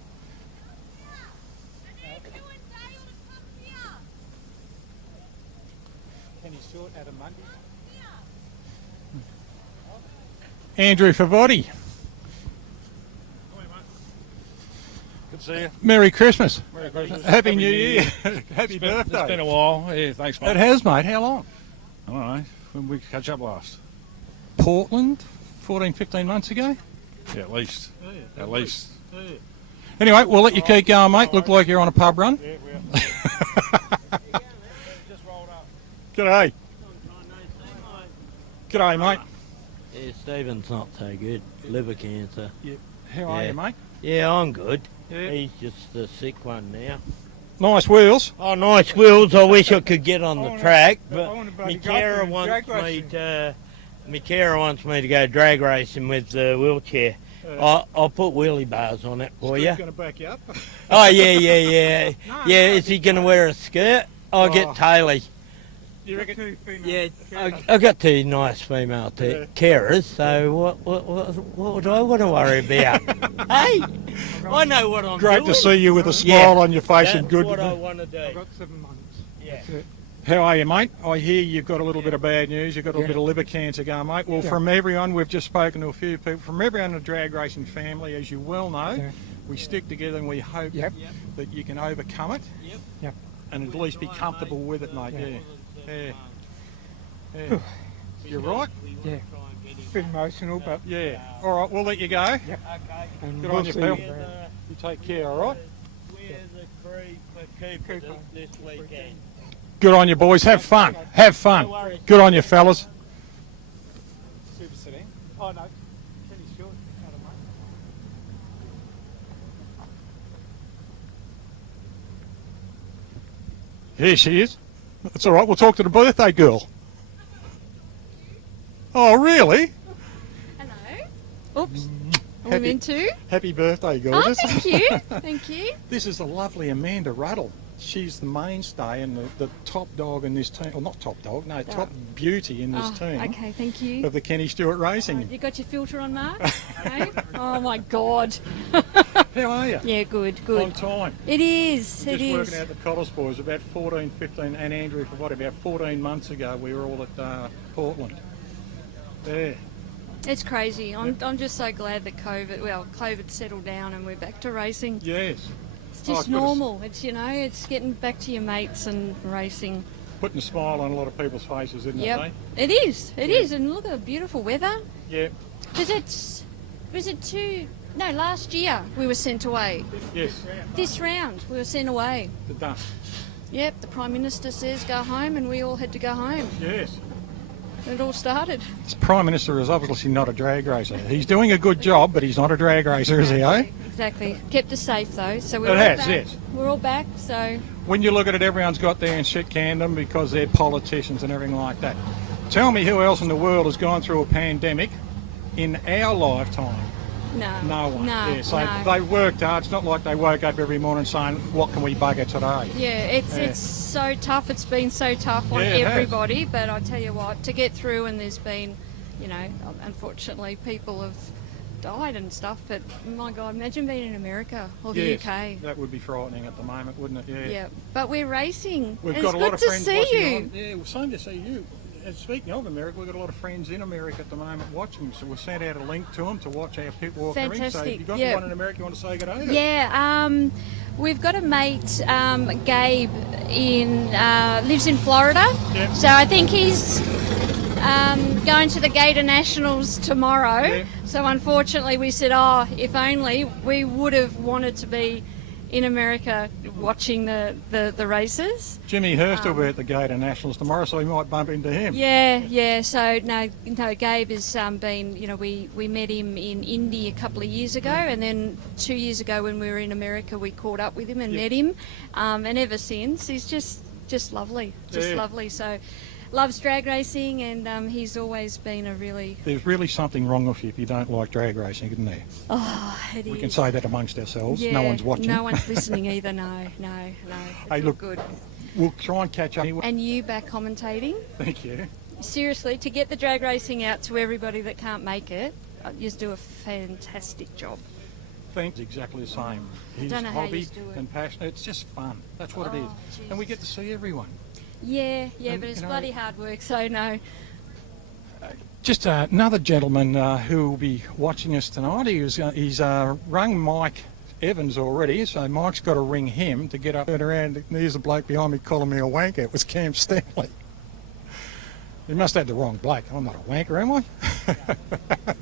Kenny Stewart, Adam Mundy. Andrew Favodi. Good to see you. Merry Christmas. Merry Christmas. Happy New Year. Happy birthday. It's been a while. Yeah, thanks, mate. It has, mate. How long? I don't know. When we catch up last? Portland, 14, 15 months ago. Yeah, at least. At least. Anyway, we'll let you keep going, mate. Look like you're on a pub run. Yeah, we are. Just rolled up. G'day. G'day, mate. Yeah, Stephen's not so good. Liver cancer. Yeah. How are you, mate? Yeah, I'm good. Yeah. He's just the sick one now. Nice wheels. Oh, nice wheels. I wish I could get on the track, but wanna my go carer for wants drag me racing. to. My carer wants me to go drag racing with the wheelchair. I'll put wheelie bars on it for you. Going to back you up. Oh yeah. Yeah, is he going to wear a skirt? I'll get Taylor. You reckon? Yeah, I've got two nice female carers, so what do I want to worry about? Hey, I know what I'm Great doing. to see you with a smile on your face That's and good. what I want to do. I've got 7 months. Yeah. How are you, mate? I hear you've got a little bit of bad news. You've got a little bit of liver cancer going, mate. Well, from everyone, we've just spoken to a few people, from everyone in the drag racing family, as you well know, we stick together and we hope that you can overcome it and at least be comfortable with it, mate. Yeah. You're right? Yeah. Bit emotional, but yeah. All right, we'll let you go. Yep. And Good we'll on you, see pal. you. You take care, all right? We're the crew for Cooper this weekend. Good on you, boys. Have fun. Have fun. Good on you, fellas. Super sedan. Oh, no. Kenny Stewart. Adam Mundy. Here she is. That's all right. We'll talk to the birthday girl. Oh, really? Hello. Oops. Are we meant to? Happy birthday, Oh, gorgeous. thank you. Thank you. This is the lovely Amanda Ruddle. She's the mainstay and the top dog in this team. Well, not top dog, no, top beauty in this team. Okay, thank you. Of the Kenny Stewart Racing. You got your filter on, Mark? Hey? Oh, my God. How are you? Yeah, good, good. Long time. It is, it Just is. working out the Cottos boys about 14, 15, and Andrew for what, about 14 months ago we were all at Portland. Yeah. It's crazy. I'm just so glad that COVID settled down and we're back to racing. Yes. It's just normal. It's, it's getting back to your mates and racing. Putting a smile on a lot of people's faces, isn't it? Yep. It is. It is. And look at the beautiful weather. Yeah. Because last year we were sent away. Yes. This round we were sent away. The dust. Yep, the Prime Minister says go home and we all had to go home. Yes. It all started. This Prime Minister is obviously not a drag racer. He's doing a good job, but he's not a drag racer, is he, eh? Exactly. Kept us safe though, so we're It all has, back. yes. We're all back, so When you look at it, everyone's got there and shit canned them because they're politicians and everything like that. Tell me who else in the world has gone through a pandemic in our lifetime? no. No one. No. Yeah, so no. they worked hard. It's not like they woke up every morning saying, what can we bugger today? Yeah, it's so tough. It's been so tough on Yeah, it has. everybody. But I tell you what, to get through, and there's been, unfortunately, people have died and stuff. But my God, imagine being in America or the Yes, UK. that would be frightening at the moment, wouldn't it? Yeah. Yeah, but we're racing. We've and got it's a lot good of to friends see watching you. on. Yeah, well, same to see you. And speaking of America, we've got a lot of friends in America at the moment watching, so we've sent out a link to them to watch our pit walk ring. So if Fantastic, you've got yeah. anyone in America you want to say good day to? Yeah, we've got a mate, Gabe, lives in Florida. Yep. So I think he's going to the Gator Nationals tomorrow. Yep. So unfortunately we said, if only we would have wanted to be in America watching the races. Jimmy Hurst will be at the Gator Nationals tomorrow, so we might bump into him. Yeah. So no, Gabe has been. You know, we met him in Indy a couple of years ago, and then 2 years ago when we were in America, we caught up with him and met him, and ever since he's just lovely, lovely. So. Loves drag racing, and he's always been a really... There's really something wrong with you if you don't like drag racing, isn't there? Oh, it is. We can say that amongst ourselves. Yeah, no one's watching. No one's listening either, no. It's Hey, look, good. We'll try and catch up. And you back commentating. Thank you. Seriously, to get the drag racing out to everybody that can't make it, you do a fantastic job. Thanks, exactly the same. His Don't know how hobby you do it. and passion, it's just fun. That's what it is. Jesus. And we get to see everyone. Yeah, And, but it's you know, bloody hard work, so no. Just another gentleman who will be watching us tonight. He's rung Mike Evans already, so Mike's got to ring him to get up and around. There's a bloke behind me calling me a wanker. It was Cam Stanley. He must have the wrong bloke. I'm not a wanker, am I?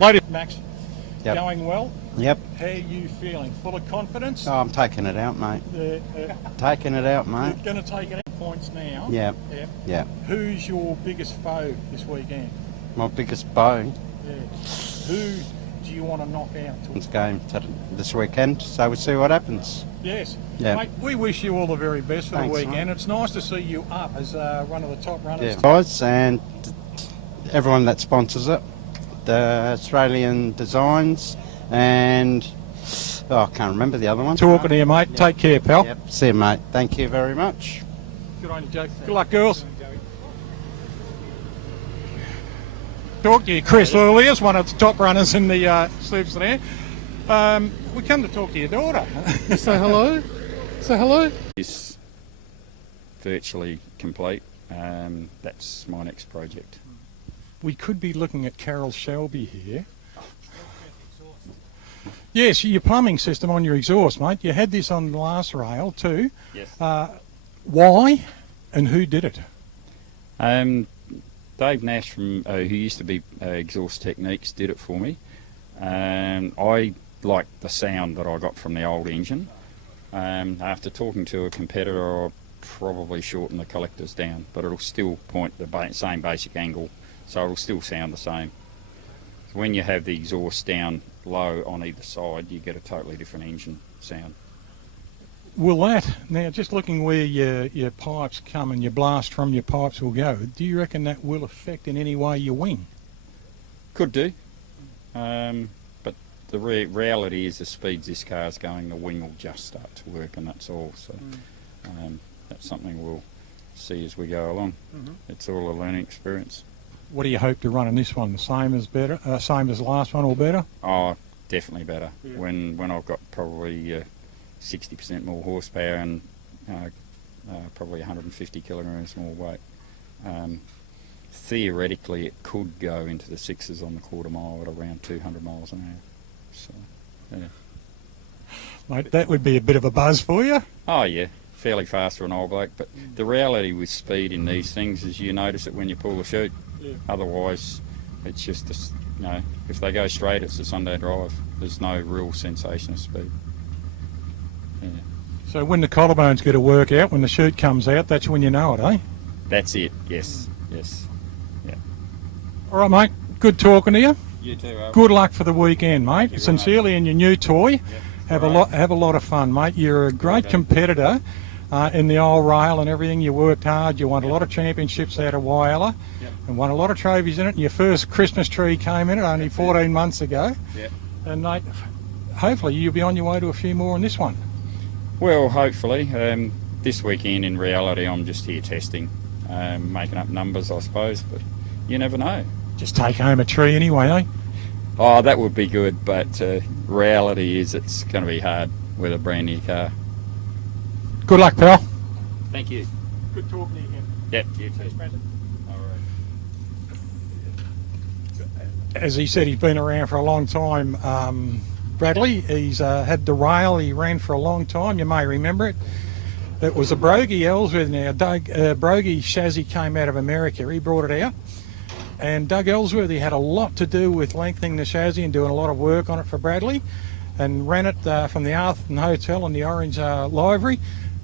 Ladies, Max, Yep. going well? Yep. How are you feeling? Full of confidence? Oh, I'm taking it out, mate. Taking it out, mate. You're going to take 8 points now. Yep. Yep. Yep. Who's your biggest foe this weekend? My biggest bow. Yeah. Who do you want to knock out? This game this weekend, so we'll see what happens. Yes. Yeah. Mate, we wish you all the very best for Thanks, the weekend. mate. It's nice to see you up as one of the top runners. Yeah. Guys, and everyone that sponsors it, the Australian Designs, and I can't remember the other one. Talking to you, mate. Yep. Take care, pal. Yep. See you, mate. Thank you very much. Good on you, Jake. Good luck, girls. Talk to you, Chris earlier, one of the top runners in the slips there. We come to talk to your daughter. Say hello. Say hello. It's virtually complete. That's my next project. We could be looking at Carol Shelby here. Yes, your plumbing system on your exhaust, mate. You had this on the last rail too. Yes. Why and who did it? Dave Nash, from who used to be Exhaust Techniques, did it for me. I liked the sound that I got from the old engine. After talking to a competitor, I'll probably shorten the collectors down, but it'll still point the same basic angle, so it'll still sound the same. When you have the exhaust down low on either side, you get a totally different engine sound. Will that, now just looking where your pipes come and your blast from your pipes will go, do you reckon that will affect in any way your wing? Could do, but the reality is the speeds this car's going, the wing will just start to work, and that's all. So that's something we'll see as we go along. It's all a learning experience. What do you hope to run in this one? The same as the last one or better? Oh, definitely better. Yeah. When I've got probably 60% more horsepower and probably 150 kilograms more weight. Theoretically, it could go into the sixes on the quarter mile at around 200 miles an hour. So, yeah. Mate, that would be a bit of a buzz for you. Oh yeah, fairly fast for an old bloke. But the reality with speed in these things is you notice it when you pull the chute. Yeah. Otherwise, it's just if they go straight, it's a Sunday drive. There's no real sensation of speed. Yeah. So when the collarbone's going to work out, when the chute comes out, that's when you know it, eh? That's it. Yes. Yes. Yeah. All right, mate. Good talking to you. You too. Albert. Good luck for the weekend, mate. Sincerely, in your new toy. Yep. Have a lot of fun, mate. You're a great competitor in the old rail and everything. You worked hard. You won a lot of championships out of Whyalla. Yep. And won a lot of trophies in it. And your first Christmas tree came in it only 14 months ago. Yep. And mate, hopefully you'll be on your way to a few more in this one. Well, hopefully. This weekend, in reality, I'm just here testing, making up numbers, I suppose. But you never know. Just take home a tree anyway, eh? Oh, that would be good. But reality is, it's going to be hard with a brand new car. Good luck, pal. Thank you. Good talking to you again. Yep, you too. As he said, he's been around for a long time. Bradley, he's had the rail. He ran for a long time. You may remember it. It was a Brody Ellsworth now. Brody chassis came out of America. He brought it out. And Doug Ellsworthy had a lot to do with lengthening the chassis and doing a lot of work on it for Bradley, and ran it from the Arthurton Hotel in the Orange Livery.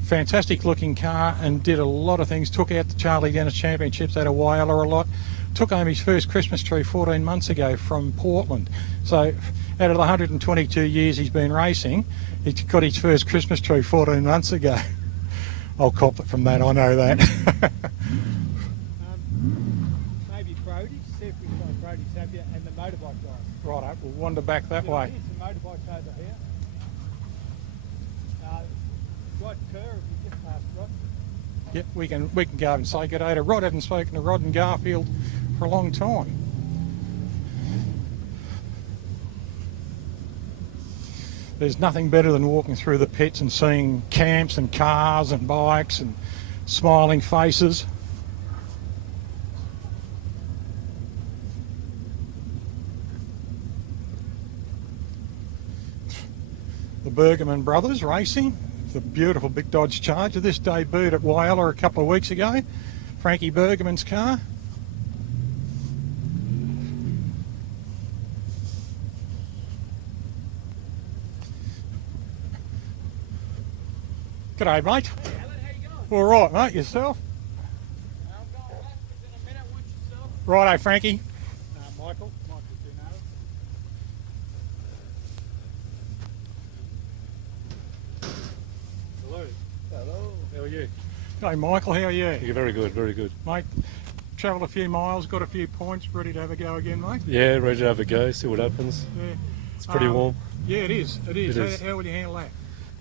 Fantastic looking car, and did a lot of things. Took out the Charlie Dennis Championships out of Whyalla a lot. Took home his first Christmas tree 14 months ago from Portland. So out of the 122 years he's been racing, he got his first Christmas tree 14 months ago. I'll cop it from that, I know that. Maybe Brody, see if we can find Brody Zappia and the motorbike guys. Righto, we'll wander back that way. Here's some motorbikes over here. Rod Kerr, if you get past Rod. Yep, we can go and say good day to Rod. I haven't spoken to Rod and Garfield for a long time. There's nothing better than walking through the pits and seeing camps and cars and bikes and smiling faces. The Bergerman brothers racing, the beautiful big Dodge Charger. This debuted at Whyalla a couple of weeks ago. Frankie Bergerman's car. G'day, mate. Hey, Alan, how you going? All right, mate. Yourself? I'm going back within a minute. Watch yourself. Righto, Frankie. Michael Dunno. Hello. Hello. How are you? G'day, Michael. How are you? You're very good, very good. Mate, travelled a few miles, got a few points, ready to have a go again, mate? Yeah, ready to have a go, see what happens. Yeah. It's pretty warm. Yeah, it is. It is. It is. How will you handle that?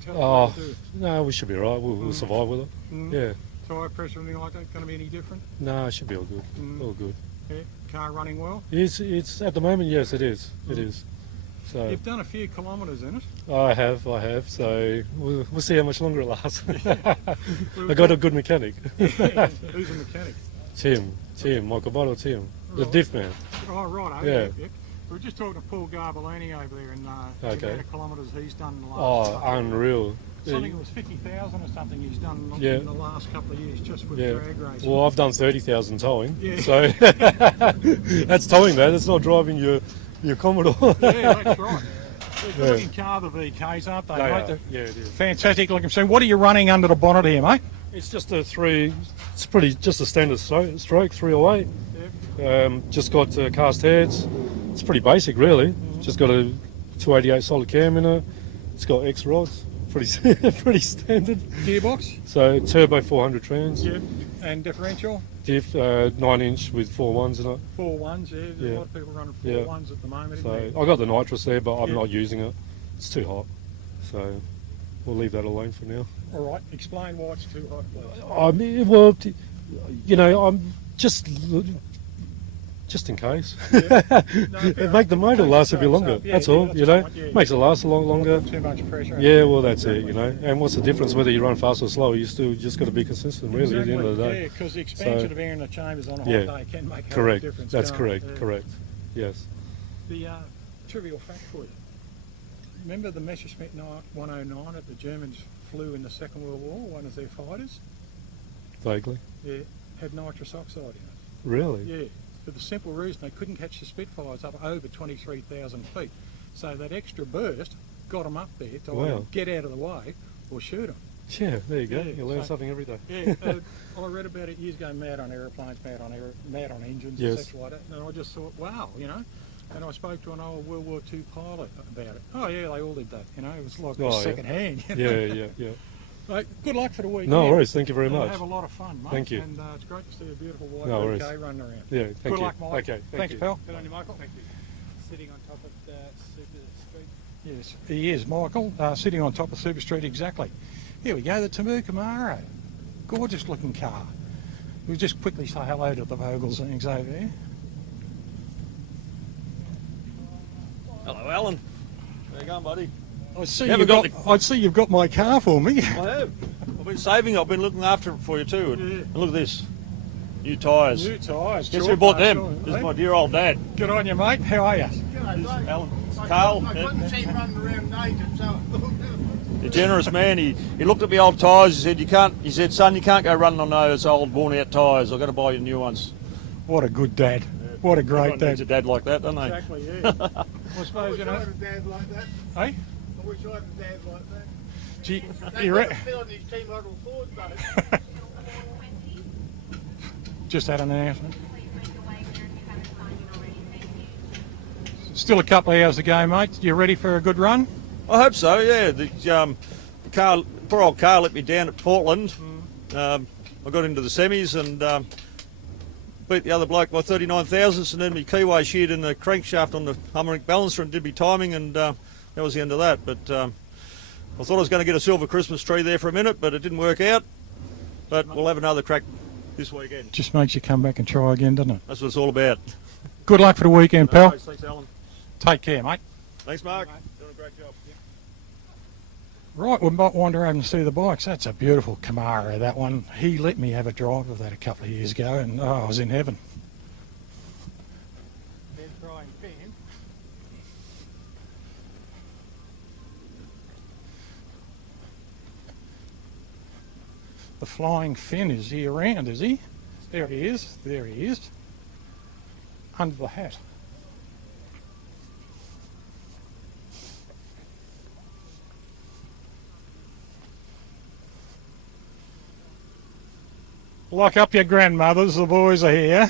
Tell us Oh, what to do. no, we should be all right. We'll survive with it. Yeah. Tyre pressure, anything like that, going to be any different? No, it should be all good. All good. Yeah. Car running well? It's at the moment, yes, it is. It is. So You've done a few kilometres in it. I have. So we'll see how much longer it lasts. I got a good mechanic. Who's the mechanic? Tim, Michael Bottle, Tim, the diff man. Oh, right. Yeah. Yep. We were just talking to Paul Garbolini over there, and the Okay. amount of kilometres he's done in the last. Oh, unreal. Something it was 50,000 or something he's done Yeah. in the last couple of years just with Yeah. drag racing. Well, I've done 30,000 towing. Yeah. So that's towing, man. That's not driving your Commodore. Yeah, that's right. They're good Yeah. looking car, the VKs, aren't they? They mate? are. They're Yeah, it is. fantastic looking. So, what are you running under the bonnet here, mate? It's just a three. It's just a standard stroke 308. Just got cast heads. It's pretty basic, really. Just got a 288 solid cam in it. It's got X rods. Pretty standard. Gearbox? So turbo 400 trans. Yep. And differential? Diff 9-inch with 4 ones in it. 4 ones, yeah. There's a lot of people running 4 ones at the moment. So Isn't I got the nitrous there, but I'm Yeah. not using it. It's too hot. So we'll leave that alone for now. there? All right. Explain why it's too hot, please. I mean, well, I'm just in case. Make the motor last a bit longer. Yeah, that's yeah, all. that's right, yeah. Makes it last a lot longer. Too much pressure. Yeah, well, that's it. And what's the difference whether you run fast or slow? You still just got to be consistent, really, at the end of the day. Yeah, because the expansion of air in the chambers on a hot Yeah. day can make a Correct. difference. That's can't correct. it? Yeah. Correct. Yes. The trivial fact for you. Remember the Messerschmitt 109 that the Germans flew in the Second World War, one of their fighters? Vaguely. Yeah, had nitrous oxide in it. Really? Yeah, for the simple reason they couldn't catch the Spitfires up over 23,000 feet. So that extra burst got them up there to either Wow. get out of the way or shoot them. Yeah, there you go. Yeah, You learn so- something every day. Yeah, I read about it years ago, mad on aeroplanes, mad on engines, Yes. and such like that. And I just thought, wow, And I spoke to an old World War II pilot about it. Oh yeah, they all did that. It was like Oh, yeah. second hand. Yeah. Mate, good luck for the weekend. No worries. Thank you very And much. Have a lot of fun, mate. Thank you. And it's great to see a beautiful white No worries. VK running around. Yeah, thank good you. luck, Mike. Okay, Thanks, you. pal. Good on you, Michael. Thank you. Sitting on top of Super Street. Yes, he is, Michael, sitting on top of Super Street, exactly. Here we go, the Tamu Camaro. Gorgeous looking car. We'll just quickly say hello to the Vogels things over there. Hello, Alan. How you going, buddy? I see you've got my car for me. I have. I've been saving. I've been looking after it for you too. And look at this. New tyres. New tyres. Guess sure, who bought mate, them? sure. This is my dear old dad. Good on you, mate. How are you? This is Alan. Carl. I couldn't see him running around naked, so A generous man. He looked at my old tyres. He said, "You can't." He said, "Son, you can't go running on those old worn-out tyres. I've got to buy you new ones." What a good dad. What a great Everyone dad. needs a dad like that, don't they? Exactly, yeah. I suppose, you know. I had a dad like that. Hey? I wish I had a dad like that. Gee, They you got re- the feel on these T-model Fords, though. Just had an announcement. Still a couple of hours to go, mate. You ready for a good run? I hope so. Yeah. The car, poor old car, let me down at Portland. I got into the semis and beat the other bloke by 39 thousandths, and then my keyway sheared in the crankshaft on the Hummerink balancer and did me timing, and that was the end of that. But I thought I was going to get a silver Christmas tree there for a minute, but it didn't work out. But we'll have another crack this weekend. Just makes you come back and try again, doesn't it? That's what it's all about. Good luck for the weekend, No pal. worries. Thanks, Alan. Take care, mate. Thanks, Mark. Doing a great job. Right, we might wander over and see the bikes. That's a beautiful Camaro, that one. He let me have a drive of that a couple of years ago, and I was in heaven. Dead frying pan. The flying Finn, is he around, is he? There he is, there he is. Under the hat. Lock up your grandmothers, the boys are here.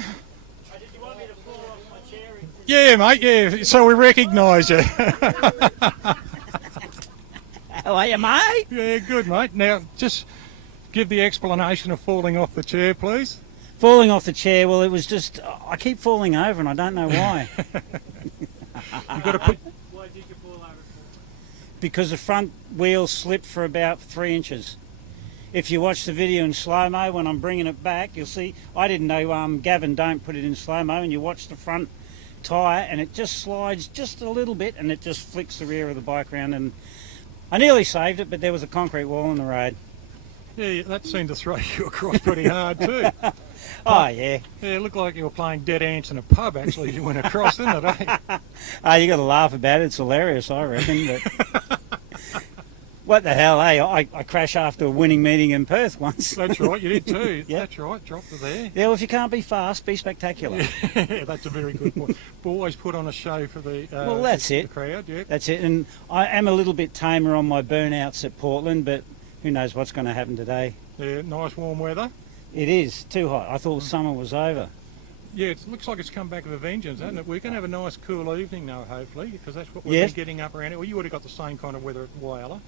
Yeah, mate, yeah, so we recognise you. How are you, mate? Yeah, good, mate. Now, just give the explanation of falling off the chair, please. Falling off the chair, well, it was just, I keep falling over and I don't know why. You've got to put... Why did you fall over? Because the front wheel slipped for about 3 inches. If you watch the video in slow-mo, when I'm bringing it back, you'll see, I didn't know Gavin don't put it in slow-mo, and you watch the front tyre and it just slides just a little bit and it just flicks the rear of the bike around, and I nearly saved it, but there was a concrete wall in the road. Yeah, that seemed to throw you across pretty hard too. Oh, yeah. Yeah, it looked like you were playing dead ants in a pub, actually, as you went across, didn't it, eh? You got to laugh about it. It's hilarious, I reckon. But what the hell, eh? I crashed after a winning meeting in Perth once. That's right, you did too. Yep. That's right, dropped it there. Yeah, well, if you can't be fast, be spectacular. Yeah, that's a very good point. But always put on a show for the, Well, that's the it. crowd, yeah. That's it. And I am a little bit tamer on my burnouts at Portland, but who knows what's going to happen today. Yeah, nice warm weather. It is too hot. I thought summer was over. Yeah, it looks like it's come back with a vengeance, hasn't it? We're going to have a nice cool evening now, hopefully, because that's what we've Yeah. been getting up around here. Well, you would have got the same kind of weather at Whyalla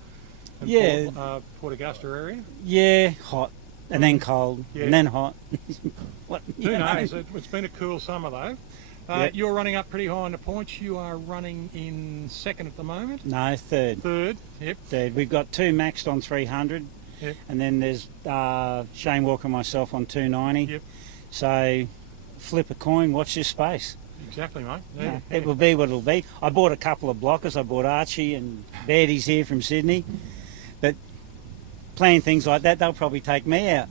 and Yeah. Port Augusta area. Yeah, hot, and then cold, Yeah. and then hot. What? Who you know? knows? It's been a cool summer, though. Yep. You're running up pretty high in the points. You are running in second at the moment. No, third. Third, yep. Third. We've got 2 maxed on 300. Yep. And then there's Shane Walker and myself on 290. Yep. So flip a coin, watch this space. Exactly, mate. Yeah, Yeah. it will be what it'll be. I bought a couple of blockers. I bought Archie and Baddies here from Sydney. But playing things like that, they'll probably take me out.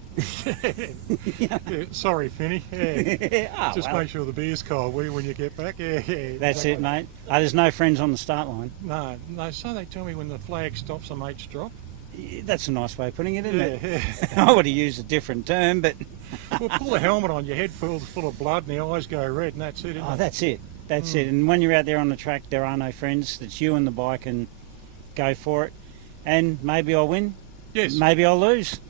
Yeah, sorry, Finny. Yeah. Oh, Just well. make sure the beer's cold, will you, when you get back? Yeah, yeah. That's exactly. it, mate. There's no friends on the start line. No, so they tell me when the flag stops, the mates drop. That's a nice way of putting it, isn't it? Yeah. I would have used a different term, but... Well, pull the helmet on, your head full of blood and the eyes go red, and that's it, isn't Oh, it? that's it. That's it. And when you're out there on the track, there are no friends. It's you and the bike, and go for it. And maybe I'll win. Yes. Maybe I'll lose.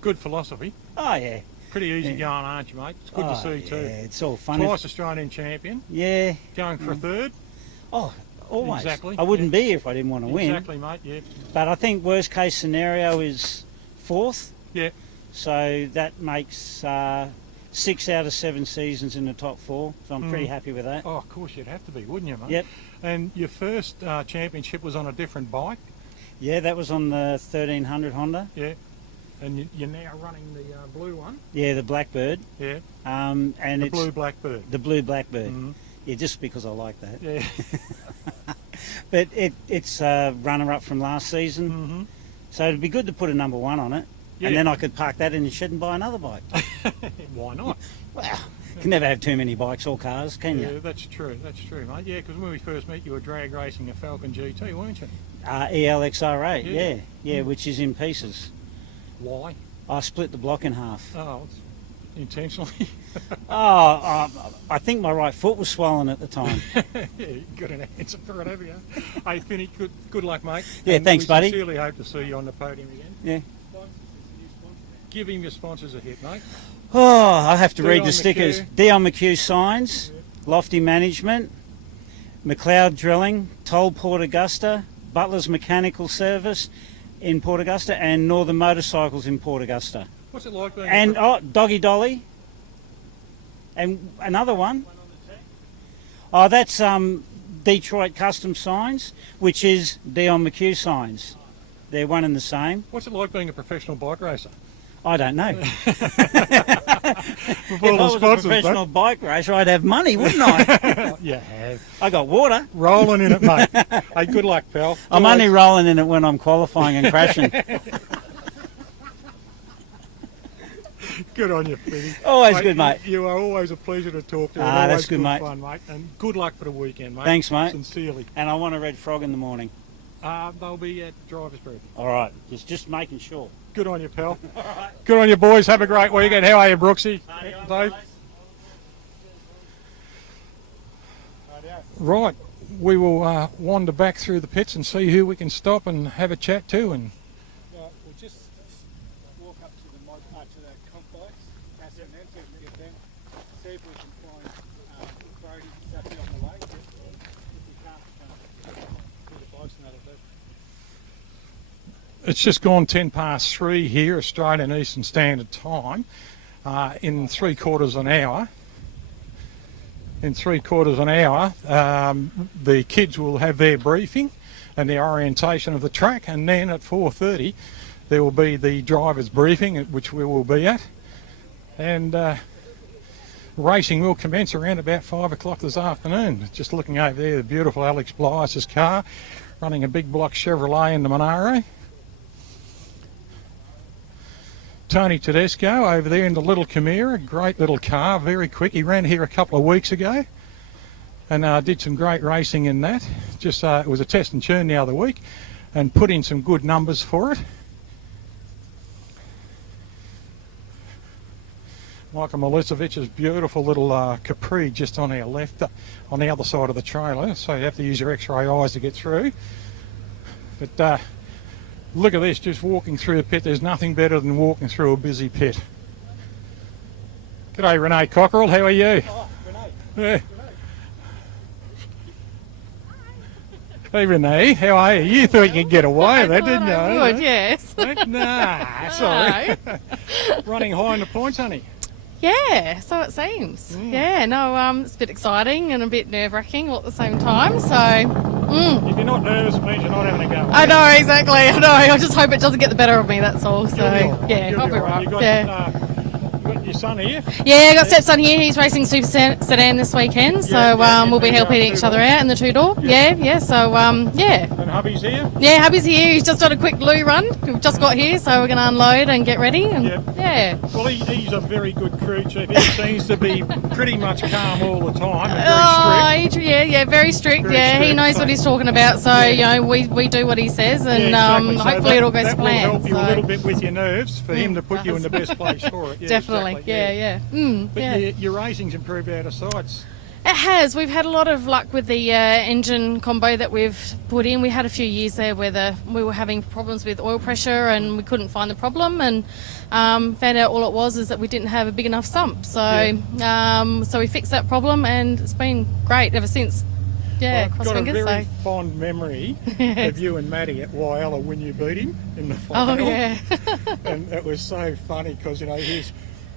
Good philosophy. Oh, yeah. Pretty easy Yeah. going, aren't you, mate? It's good Oh, to see, too. yeah, it's all fun. Twice Australian champion. Yeah. Going for a third. Oh, always. Exactly. I wouldn't be here if I didn't want to win. Exactly, mate, yeah. But I think worst case scenario is fourth. Yeah. So that makes 6 out of 7 seasons in the top 4. So I'm pretty Mm. happy with that. Oh, of course you'd have to be, wouldn't you, mate? Yep. And your first championship was on a different bike. Yeah, that was on the 1300 Honda. Yeah. And you're now running the blue one. Yeah, the Blackbird. Yeah. And The it's blue Blackbird. The blue Blackbird. Mhm. Yeah, just because I like that. Yeah. But it's a runner-up from last season. Mm-hmm. So it'd be good to put a number 1 on it. Yeah. And then I could park that in the shed and buy another bike. Why not? Well, You can never have too many bikes or cars, can Yeah, you? that's true, mate. Yeah, because when we first met, you were drag racing a Falcon GT, weren't you? ELXR8, Yeah. yeah, which is in pieces. Why? I split the block in half. Oh, it's intentionally. I think my right foot was swollen at the time. Yeah, you got an answer for it, have you? Hey, Finny, good luck, mate. Yeah, And thanks, buddy. We sincerely hope to see you on the podium again. Yeah. Give him your sponsors a hit, mate. Oh, I have to read Dion the stickers. McHugh. Dion McHugh Signs, Lofty Management, McLeod Drilling, Toll Port Augusta, Butler's Mechanical Service in Port Augusta, and Northern Motorcycles in Port Augusta. What's it like being And Doggy Dolly, and another one. Oh, that's Detroit Custom Signs, which is Dion McHugh Signs. They're one and the same. What's it like being a professional bike racer? I don't know. If I all the was a sponsors, professional bike racer, I'd have money, wouldn't I? You have. I got water. Rolling in it, mate. Hey, good luck, pal. I'm only rolling in it when I'm qualifying and crashing. Good on you, Finny. Always good, mate. You are always a pleasure to talk to. Ah, Always that's good, mate. Fun, mate. And good luck for the weekend, mate. Thanks, mate. Sincerely. And I want a red frog in the morning. They'll be at driver's briefing. All right, just making sure. Good on you, pal. Good on you, boys. Have a great weekend. How are you, Brooksy? Dave? Right. We will wander back through the pits and see who we can stop and have a chat to. And We'll just walk up to the comp bikes, pass them in, see if we can get them, see if we can find Brody Zappia on the way. If we can't, do the bikes and that'll do. it's just gone 10 past 3 here, Australian Eastern Standard Time, in 3/4 an hour. In 3/4 an hour, the kids will have their briefing and their orientation of the track, and then at 4:30 there will be the driver's briefing, at which we will be at, and racing will commence around about 5 o'clock this afternoon. Just looking over there, the beautiful Alex Blias' car, running a big block Chevrolet in the Monaro. Tony Tedesco over there in the little Camaro, great little car, very quick. He ran here a couple of weeks ago and did some great racing in that. Just it was a test and tune the other week and put in some good numbers for it. Michael Milisevic's beautiful little Capri just on our left, on the other side of the trailer, so you have to use your x-ray eyes to get through. But look at this, just walking through a pit. There's nothing better than walking through a busy pit. G'day, Renee Cockerell. How are you? Oh, Renee. Yeah. Hey, Renee. How are you? You thought you could get away with that, didn't you? I would, yes. Nah, sorry. Running high in the points, honey. Yeah, so it seems. Yeah, no, it's a bit exciting and a bit nerve-wracking all at the same time, so... If you're not nervous, it means you're not having a go. I know, exactly, I know. I just hope it doesn't get the better of me, that's all. So, yeah, You'll I'll be right. You got, Yeah. you got your son here? Yeah, I got stepson here. He's racing Super Sedan this weekend, so we'll be helping each other out in the two-door. Yeah, so, yeah. And hubby's here? Yeah, hubby's here. He's just done a quick loo run. We've just got here, so we're going to unload and get ready. And, yeah. Well, he's a very good crew chief. He seems to be pretty much calm all the time and very strict. Yeah, very strict. Very He strict. knows what he's talking about. So you know, we do what he says, and Exactly. So hopefully it all goes that to plan. will help you so. a little bit with your nerves for him to put you in the best place for it. Yeah, Definitely. exactly, Yeah. But your racing's improved out of sights. It has. We've had a lot of luck with the engine combo that we've put in. We had a few years there where we were having problems with oil pressure and we couldn't find the problem, and found out all it was is that we didn't have a big enough sump. So so we fixed that problem and it's been great ever since. Yeah, Well, cross I've got fingers. a very So. fond memory of you and Maddie at Wyalla when you beat him in the Oh, final. yeah. And it was so funny because, his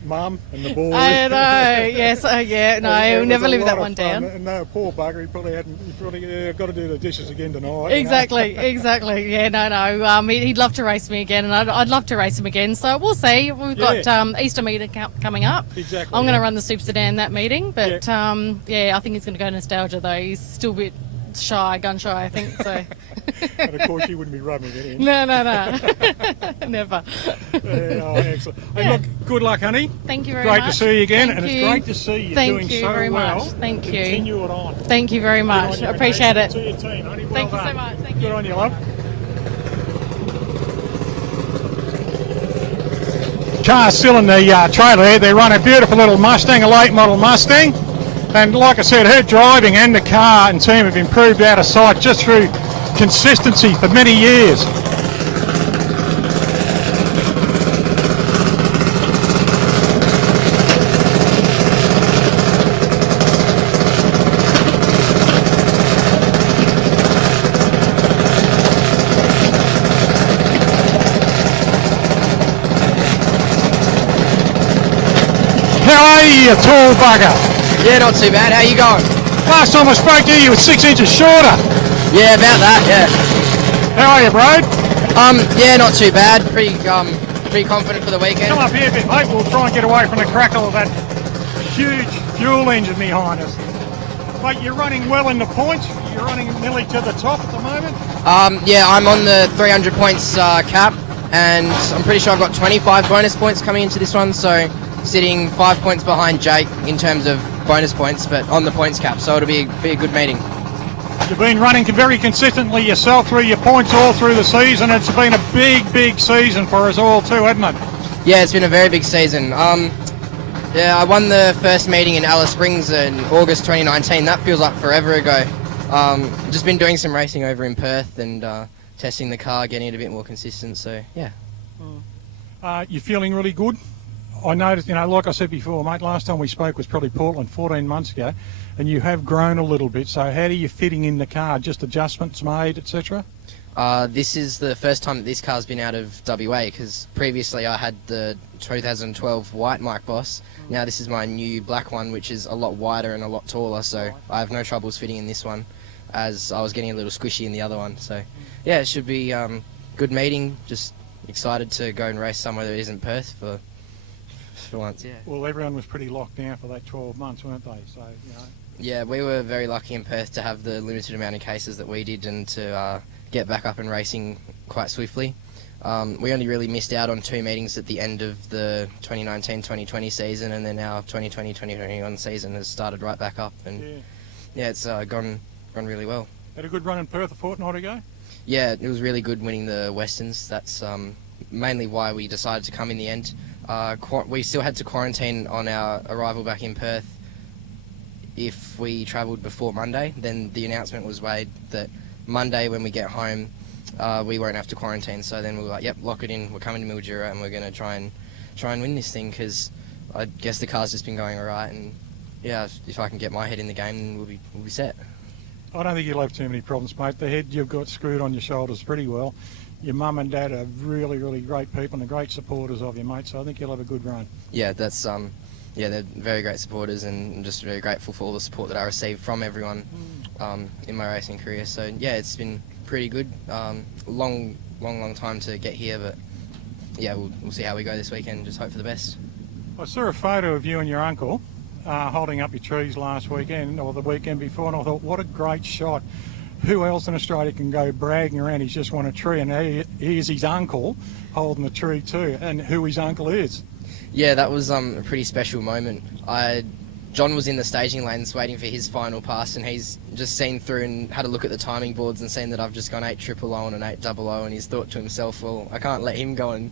mum and the boys. I know, yes, no, It he'll was never a live lot that of one fun. down. And no, poor bugger, he probably got to do the dishes again tonight. Exactly. Yeah, no. He'd love to race me again, and I'd love to race him again. So we'll see. We've got Easter meeting coming up. Exactly. I'm going to run the Super Sedan that meeting, but I think he's going to go nostalgia though. He's still a bit shy, gun shy, I think so. And of course you wouldn't be rubbing it in. No. Never. Oh, excellent. Hey, look, good luck, honey. Thank you very Great much. to see you again, Thank and you. it's great to see you Thank doing you so very well. much. Thank you. Continue it on. Thank you very much. Good I on you, appreciate Renee. it. To your team, honey. Well Thank you so done. much. Thank Good on you, love. Car still in the trailer there. They run a beautiful little Mustang, a late model Mustang. And like I said, her driving and the car and team have improved out of sight just through consistency for many years. How are you, you tall bugger? Yeah, not too bad. How you going? Last time I spoke to you, you were 6 inches shorter. Yeah, about that. Yeah. How are you, bro? Yeah, not too bad. Pretty confident for the weekend. Come up here a bit, mate. We'll try and get away from the crackle of that huge fuel engine behind us. Mate, you're running well in the points. You're running nearly to the top at the moment. Yeah, I'm on the 300 points cap, and I'm pretty sure I've got 25 bonus points coming into this one, so sitting 5 points behind Jake in terms of bonus points, but on the points cap, so it'll be a good meeting. You've been running very consistently yourself through your points all through the season. It's been a big season for us all too, hasn't it? Yeah, it's been a very big season. Yeah, I won the first meeting in Alice Springs in August 2019. That feels like forever ago. Just been doing some racing over in Perth and testing the car, getting it a bit more consistent, so yeah. You're feeling really good? I noticed, like I said before, mate, last time we spoke was probably Portland 14 months ago, and you have grown a little bit, so how are you fitting in the car? Just adjustments made, etc.? This is the first time that this car's been out of WA, because previously I had the 2012 white Mike Boss. Now this is my new black one, which is a lot wider and a lot taller, so I have no troubles fitting in this one, as I was getting a little squishy in the other one. So yeah, it should be good meeting. Just excited to go and race somewhere that isn't Perth for once. Yeah. Well, everyone was pretty locked down for that 12 months, weren't they? So, Yeah, we were very lucky in Perth to have the limited amount of cases that we did and to get back up and racing quite swiftly. We only really missed out on 2 meetings at the end of the 2019-2020 season, and then our 2020-2021 season has started right back up, and yeah, it's gone really well. Had a good run in Perth a fortnight ago? Yeah, it was really good winning the Westerns. That's mainly why we decided to come in the end. We still had to quarantine on our arrival back in Perth if we travelled before Monday. Then the announcement was made that Monday when we get home we won't have to quarantine, so then we were like, yep, lock it in, we're coming to Mildura and we're going to try and win this thing, because I guess the car's just been going alright, and yeah, if I can get my head in the game, then we'll be set. I don't think you'll have too many problems, mate. The head you've got screwed on your shoulders pretty well. Your mum and dad are really great people and great supporters of you, mate, so I think you'll have a good run. Yeah, that's they're very great supporters, and I'm just very grateful for all the support that I received from everyone in my racing career. So yeah, it's been pretty good. Long time to get here, but yeah, we'll see how we go this weekend. Just hope for the best. I saw a photo of you and your uncle holding up your trees last weekend or the weekend before, and I thought, what a great shot. Who else in Australia can go bragging around he's just won a tree, and here's his uncle holding the tree too, and who his uncle is. Yeah, that was a pretty special moment. John was in the staging lanes waiting for his final pass, and he's just seen through and had a look at the timing boards and seen that I've just gone 8 triple O and an 8 double O, and he's thought to himself, well, I can't let him go and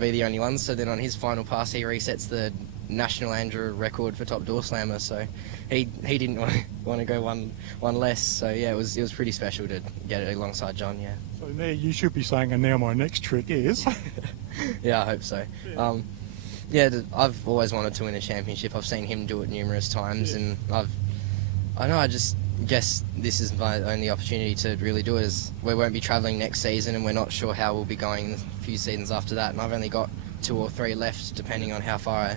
be the only one. So then on his final pass, he resets the national Andrew record for top door slammer. So he didn't want to go one less. So yeah, it was pretty special to get it alongside John. Yeah. So there you should be saying, and now my next trick is. Yeah, I hope so. Yeah. I've always wanted to win a championship. I've seen him do it numerous times, and I just guess this is my only opportunity to really do it. As we won't be travelling next season, and we're not sure how we'll be going a few seasons after that, and I've only got 2 or 3 left depending on how far I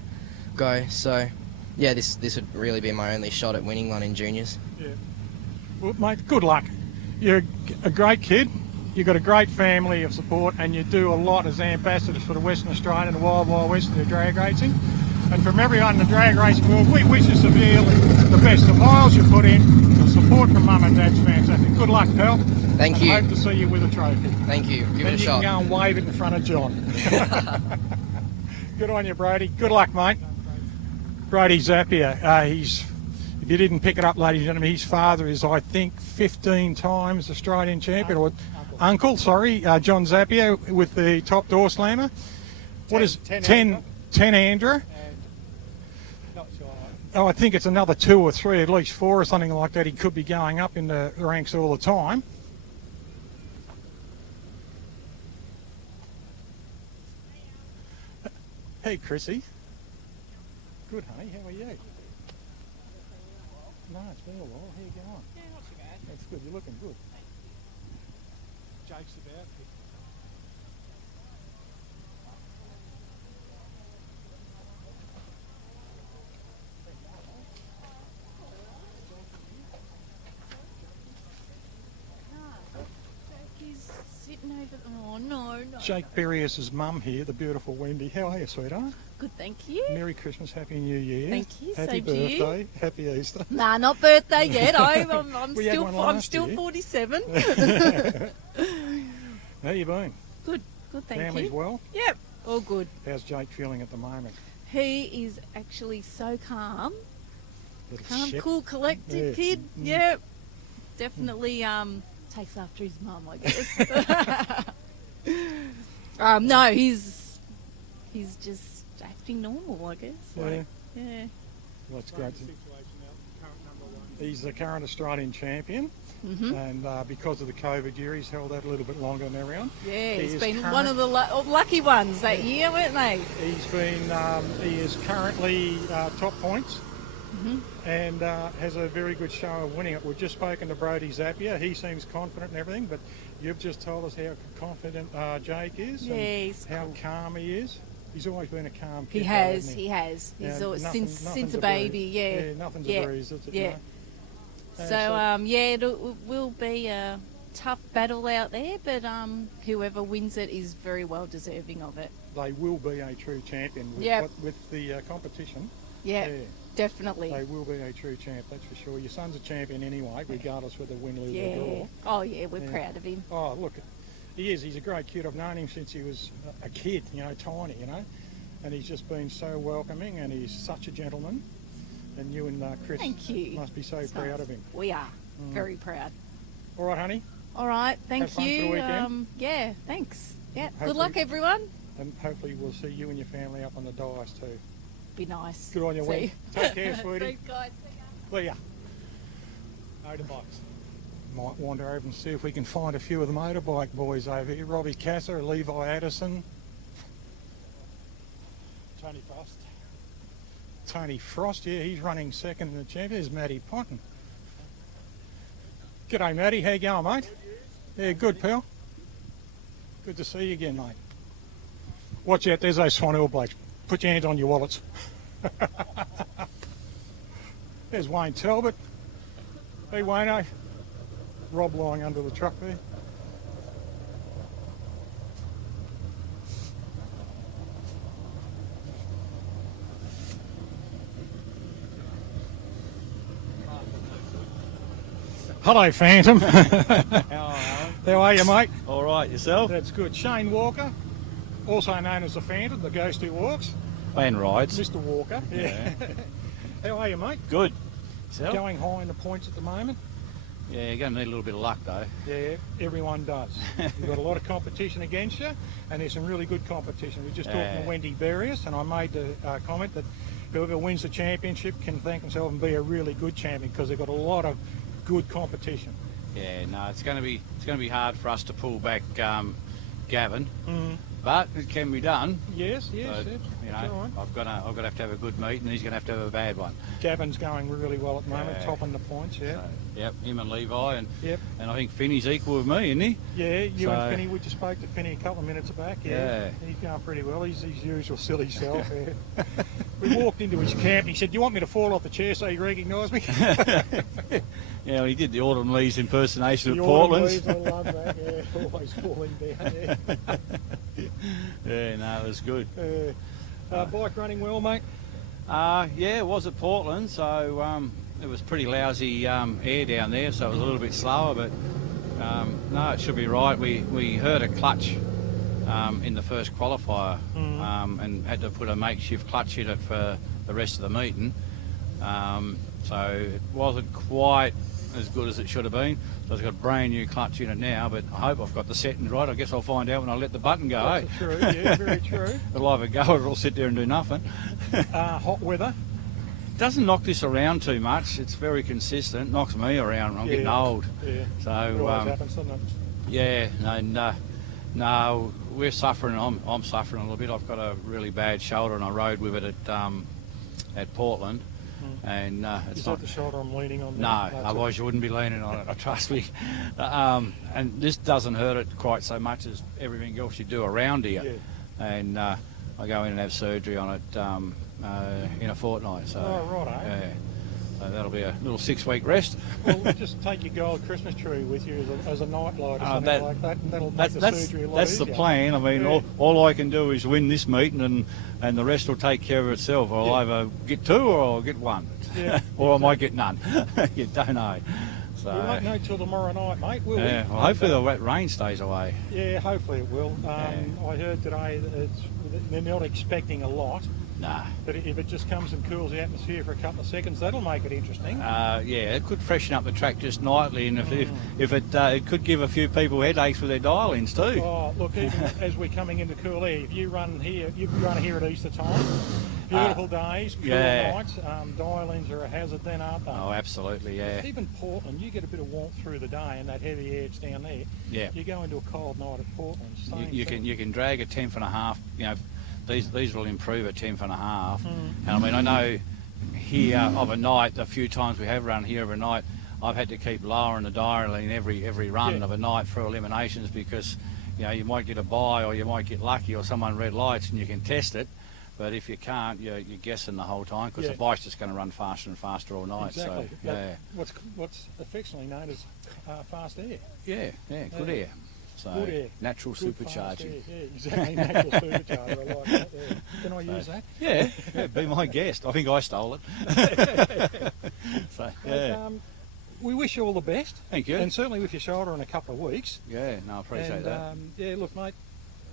go. So yeah, this would really be my only shot at winning one in juniors. Yeah. Well, mate, good luck. You're a great kid. You've got a great family of support, and you do a lot as ambassadors for the Western Australia and the Wild West and the drag racing. And from everyone in the drag racing world, we wish you severely the best. The miles you put in, the support from Mum and Dad's fantastic. Good luck, pal. Thank and you. Hope to see you with a trophy. Thank you. Give and it a you shot. can go and wave it in front of John. Good on you, Brody. Good luck, mate. Brody Zappia. If you didn't pick it up, ladies and gentlemen, his father is, I think, 15 times Australian champion, or uncle, sorry, John Zappia with the top door slammer. What is 10 Andrew? Oh, I think it's another 2 or 3, at least 4 or something like that. He could be going up in the ranks all the time. Hey, Chrissy. Good, honey. How are you? No, it's been a while. How you going? Yeah, not too bad. That's good. You're looking good. Jake's about. He's sitting over. Oh no. Jake Berrios' mum here, the beautiful Wendy. How are you, sweetheart? Good, thank you. Merry Christmas, Happy New Year. Thank you, Happy same to you. birthday, Happy Easter. Nah, not birthday yet. I'm We had one I'm last still year. 47. How you been? Good, thank Family's you. well? Yep, all good. How's Jake feeling at the moment? He is actually so calm. Little Calm, shit. cool, collected Yeah. kid. Mm. Yep. Definitely takes after his mum, I guess. No, he's just acting normal, I guess. Yeah. Yeah. Well, that's great. He's the current Australian champion, Mhm. and because of the COVID year, he's held out a little bit longer than everyone. Yeah, He he's is been current- one of the lucky ones that year, weren't they? He's been, he is currently top points. Mhm. And has a very good show of winning it. We've just spoken to Brody Zappia. He seems confident and everything, but you've just told us how confident Jake is. Yeah, and he's how cool. calm he is. He's always been a calm kid. He though, has, hasn't he has. He's Yeah, always, nothing- since nothing's a baby, breeze. yeah. Yeah, nothing's yeah. a breeze, is it? Yeah. No? So, yeah, it will be a tough battle out there, but whoever wins it is very well deserving of it. They will be a true champion with, Yep. with the competition. Yeah, Yeah. definitely. They will be a true champ, that's for sure. Your son's a champion anyway, regardless whether win, lose, or Yeah. draw. Oh, yeah, we're proud of him. Oh, look, he is. He's a great kid. I've known him since he was a kid, tiny, and he's just been so welcoming, and he's such a gentleman. And you and Chris Thank you. must be so It's proud nice. of him. We are. Mm. Very proud. All right, honey, All right, Have thank fun for the you. weekend. Yeah, thanks. Yeah, Hopefully- good luck, everyone. and hopefully we'll see you and your family up on the dice too. Be nice. Good on you, See Wendy. Take care, sweetie. Thanks, guys. See ya. Motorbikes. Might wander over and see if we can find a few of the motorbike boys over here. Robbie Casser, Levi Addison, Tony Frost. Tony Frost, yeah, he's running second in the champion. There's Matty Ponton. G'day, Matty. How you going, mate? Yeah, good, pal. Good to see you again, mate. Watch out, there's those Swan Hill blokes. Put your hands on your wallets. There's Wayne Talbot. Hey, Wayne, Rob lying under the truck there. Hello, Phantom. How are you, mate? All right, yourself? That's good. Shane Walker, also known as the Phantom, the ghost who walks. And rides. Mr. Walker. Yeah. How are you, mate? Good. Yourself? Going high in the points at the moment. Yeah, you're going to need a little bit of luck though. Yeah, everyone does. You've got a lot of competition against you, and there's some really good competition. We were just talking Yeah. to Wendy Berrios, and I made the comment that whoever wins the championship can thank themselves and be a really good champion because they've got a lot of good competition. Yeah, no, it's going to be hard for us to pull back Gavin, Mm. but it can be done. Yes, So, yes. you It's all know, right. I've got to have a good meet, and he's going to have a bad one. Gavin's going really well at the moment, Yeah. topping the points, yeah. So, yep, him and Levi, and Yep. and I think Finney's equal with me, isn't he? Yeah, you So- and Finney, we just spoke to Finney a couple of minutes back. Yeah. He's going pretty well. He's his usual silly self. Yeah. We walked into his camp and he said, "Do you want me to fall off the chair so you recognise me?" Yeah, well, he did the Autumn Leaves impersonation The at autumn Portland's. leaves, I love that. Yeah, always falling down. Yeah. Yeah, no, it was good. Bike running well, mate. Yeah, it was at Portland, so it was pretty lousy air down there, so it was a little bit slower, but no, it should be right. We heard a clutch in the first qualifier and had to put a makeshift clutch in it for the rest of the meeting. So it wasn't quite as good as it should have been. So it's got a brand new clutch in it now, but I hope I've got the settings right. I guess I'll find out when I let the button go. That's true, yeah, very true. It'll either go or it'll sit there and do nothing. Hot weather? Doesn't knock this around too much. It's very consistent. Knocks me around. I'm getting old. Yeah. So It always happens, doesn't it? yeah, and no, we're suffering. I'm suffering a little bit. I've got a really bad shoulder, and I rode with it at Portland. And it's Is not that the shoulder I'm leaning on? no, otherwise you wouldn't be leaning on it. Trust me. And this doesn't hurt it quite so much as everything else you do around here. Yeah. And I go in and have surgery on it in a fortnight. So righto. yeah, so that'll be a little 6-week rest. Well, just take your gold Christmas tree with you as a night light or something like that, and that'll make the surgery a lot that's easier. the plan. I mean, all I can do is win this meeting, and the rest will take care of itself. I'll either get 2 or I'll get 1, or I might get none. You don't know. So We won't know till tomorrow night, mate, will we? yeah, well, hopefully the wet rain stays away. Yeah, hopefully it will. I heard today that they're not expecting a lot. Nah. But if it just comes and cools the atmosphere for a couple of seconds, that'll make it interesting. Yeah, it could freshen up the track just nightly, and if it could give a few people headaches with their dial-ins too. Oh, look, even as we're coming into cool air, if you run here at Easter time, beautiful days, cool nights, dial-ins are a hazard then, aren't they? Oh, absolutely, yeah. Even Portland, you get a bit of warmth through the day and that heavy air that's down there. Yeah. You go into a cold night at Portland, You can drag a 10.5. You know, these will improve at 10.5. And I mean, I know here of a night, a few times we have run here of a night, I've had to keep lowering the dial in every run of a night for eliminations, because you know you might get a bye or you might get lucky or someone red lights and you can test it. But if you can't, you're guessing the whole time, because the bike's just going to run faster and faster all night. Exactly. So yeah, What's affectionately known as fast air. Yeah, good air. So good air. natural Good supercharging. Yeah, exactly. Natural supercharger. I like that. Yeah. Can I use that? Yeah, be my guest. I think I stole it. So yeah. We wish you all the best. Thank you. And certainly with your shoulder in a couple of weeks. Yeah, no, I appreciate that. Yeah, look, mate,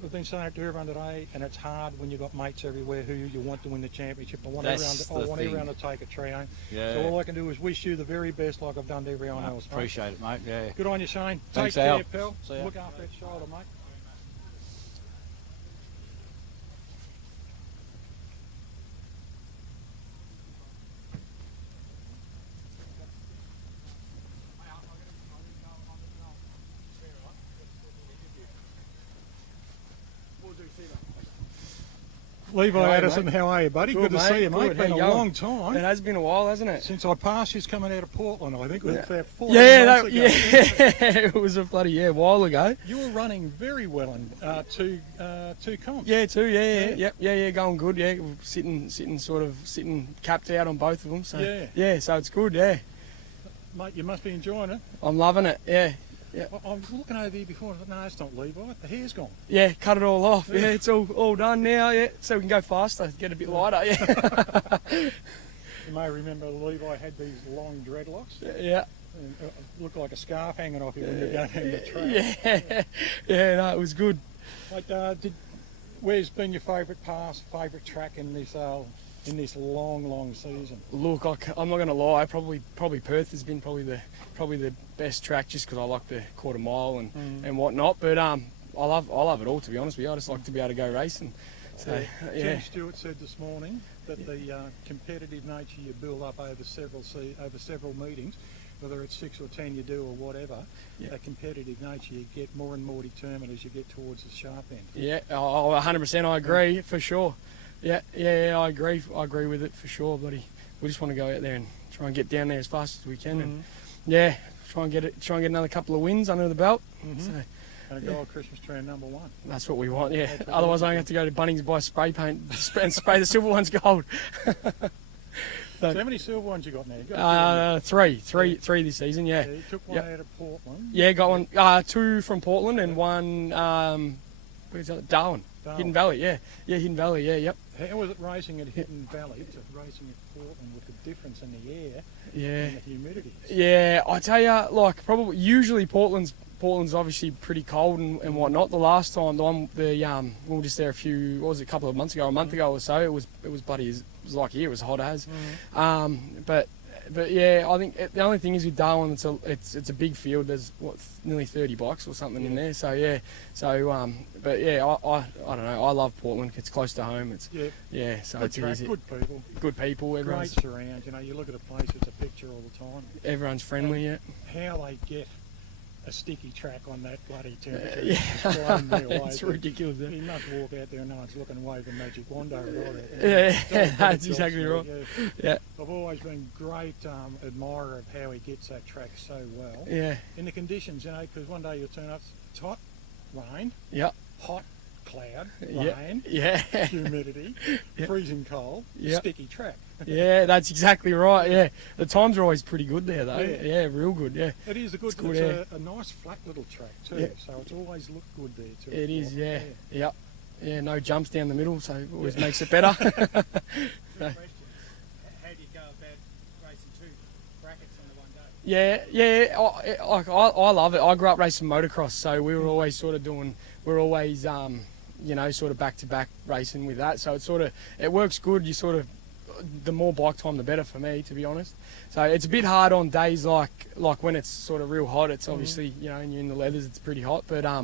we've been saying it to everyone today, and it's hard when you've got mates everywhere who you want to win the championship. I want everyone to take a trio. Yeah. So all I can do is wish you the very best, like I've done to everyone else. Appreciate it, mate. Yeah. Good on you, Shane. Thanks, Take Al. care, pal. See ya. Look after that shoulder, mate. Levi Addison, how are you, buddy? Good to see you, mate. It's been a long time. It has been a while, hasn't it? Since I passed you coming out of Portland, I think. It was about 4 months ago. It was a bloody while ago. You were running very well in two comps. Yeah, going good. Yeah, sitting capped out on both of them. So so it's good. Yeah, mate, you must be enjoying it. I'm loving it. Yeah. Yeah. I was looking over here before and I thought, no, it's not Levi, the hair's gone. Yeah, cut it all off. Yeah, it's all done now, so we can go faster, get a bit lighter, You may remember Levi had these long dreadlocks. Yeah. And it looked like a scarf hanging off you when you're going down the track. No, it was good. Like, where's been your favourite track in this long season? Look, I'm not going to lie. Probably Perth has been probably the best track, just because I like the quarter mile and whatnot. But I love it all, to be honest with you. I just like to be able to go racing. So Jim Stewart said this morning that the competitive nature you build up over several meetings, whether it's 6 or 10 you do or whatever, that competitive nature you get more and more determined as you get towards the sharp end. Yeah, 100%. I agree for sure. Yeah, I agree. I agree with it for sure, buddy. We just want to go out there and try and get down there as fast as we can, and try and get another couple of wins under the belt. So, and a gold Christmas tree number 1. That's what we want. Yeah. Otherwise, I have to go to Bunnings, buy spray paint and spray the silver ones gold. So how many silver ones you got now? You got three this season. Yeah. You took one out of Portland. Yeah, got one. 2 from Portland and one. Where's that? Darwin. Hidden Valley, yeah, Hidden Valley, yeah, yep. How was it racing at Hidden Valley to racing at Portland with the difference in the air and the humidity? Yeah, I tell you, like probably usually Portland's obviously pretty cold and whatnot. The last time we were just there a couple of months ago, a month ago or so. It was bloody, it was like here, it was hot as. But yeah, I think the only thing is with Darwin, it's a big field. There's nearly 30 bikes or something in there. So yeah, but yeah, I don't know. I love Portland. It's close to home. It's So good it's track, easy. Good people. Great surround. You know, you look at a place, it's a picture all the time. Everyone's friendly. And how they get a sticky track on that bloody temperature. It's ridiculous. You must walk out there and no one's looking and wave a magic wand over it. That's exactly right. Yeah. I've always been a great admirer of how he gets that track so well. Yeah. In the conditions, you know, because one day you'll turn up, it's hot, rain, hot, cloud, rain, humidity, freezing cold, sticky track. Yeah, that's exactly right. Yeah, the times are always pretty good there, though. Yeah, real good. Yeah, it is it's a nice flat little track too. Yeah. So it's always looked good there too. It is. Yeah. Yeah. No jumps down the middle, so it always makes it better. How do you go about racing two brackets on the one day? Yeah. I love it. I grew up racing motocross, so we were always sort of sort of back to back racing with that. So it works good. The more bike time, the better for me, to be honest. So it's a bit hard on days like when it's sort of real hot. It's obviously, you know, and you're in the leathers, it's pretty hot. But I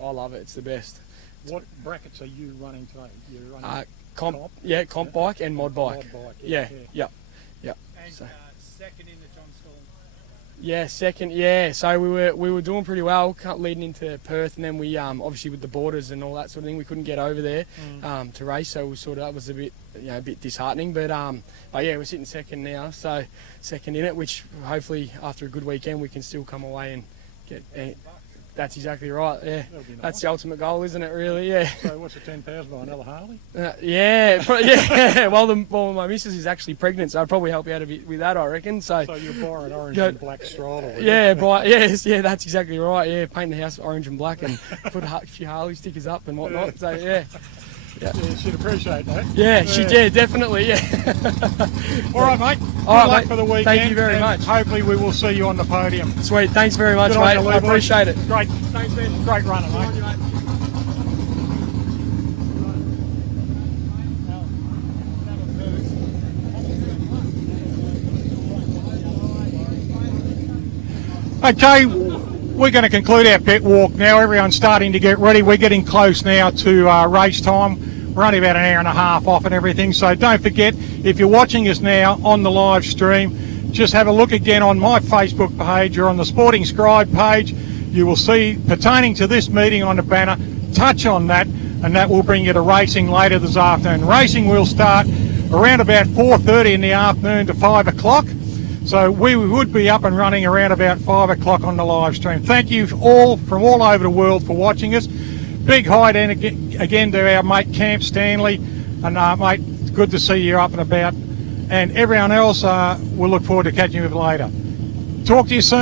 love it. It's the best. What brackets are you running today? You're running comp bike and mod bike. Yeah. And second in the John School. Yeah, second. Yeah, so we were doing pretty well leading into Perth, and then we obviously with the borders and all that sort of thing, we couldn't get over there to race. So that was a bit disheartening. But yeah, we're sitting second now, so second in it, which hopefully after a good weekend we can still come away and get. That's exactly right. Yeah, nice. That's the ultimate goal, isn't it? Really? Yeah. So what's the 10 pounds by another Harley? Yeah. Well, my missus is actually pregnant, so I'd probably help you out a bit with that, I reckon. So you'll buy an orange and black stroller. That's exactly right. Yeah, paint the house orange and black and put a few Harley stickers up and whatnot. So yeah. Yeah, she'd appreciate that. Yeah, definitely. Yeah. All right, mate. Good luck for the weekend. Thank you very much. Hopefully, we will see you on the podium. Sweet. Thanks very much, mate. I appreciate it. Great. Thanks, Ben. Great runner, mate. Okay, we're going to conclude our pit walk now. Everyone's starting to get ready. We're getting close now to race time. We're only about an hour and a half off and everything. So don't forget, if you're watching us now on the live stream, just have a look again on my Facebook page or on the Sporting Scribe page. You will see, pertaining to this meeting on the banner, touch on that, and that will bring you to racing later this afternoon. Racing will start around about 4:30 in the afternoon to 5 o'clock. So we would be up and running around about 5 o'clock on the live stream. Thank you all from all over the world for watching us. Big hi then again to our mate Camp Stanley. And mate, good to see you up and about. And everyone else, we'll look forward to catching you with later. Talk to you soon.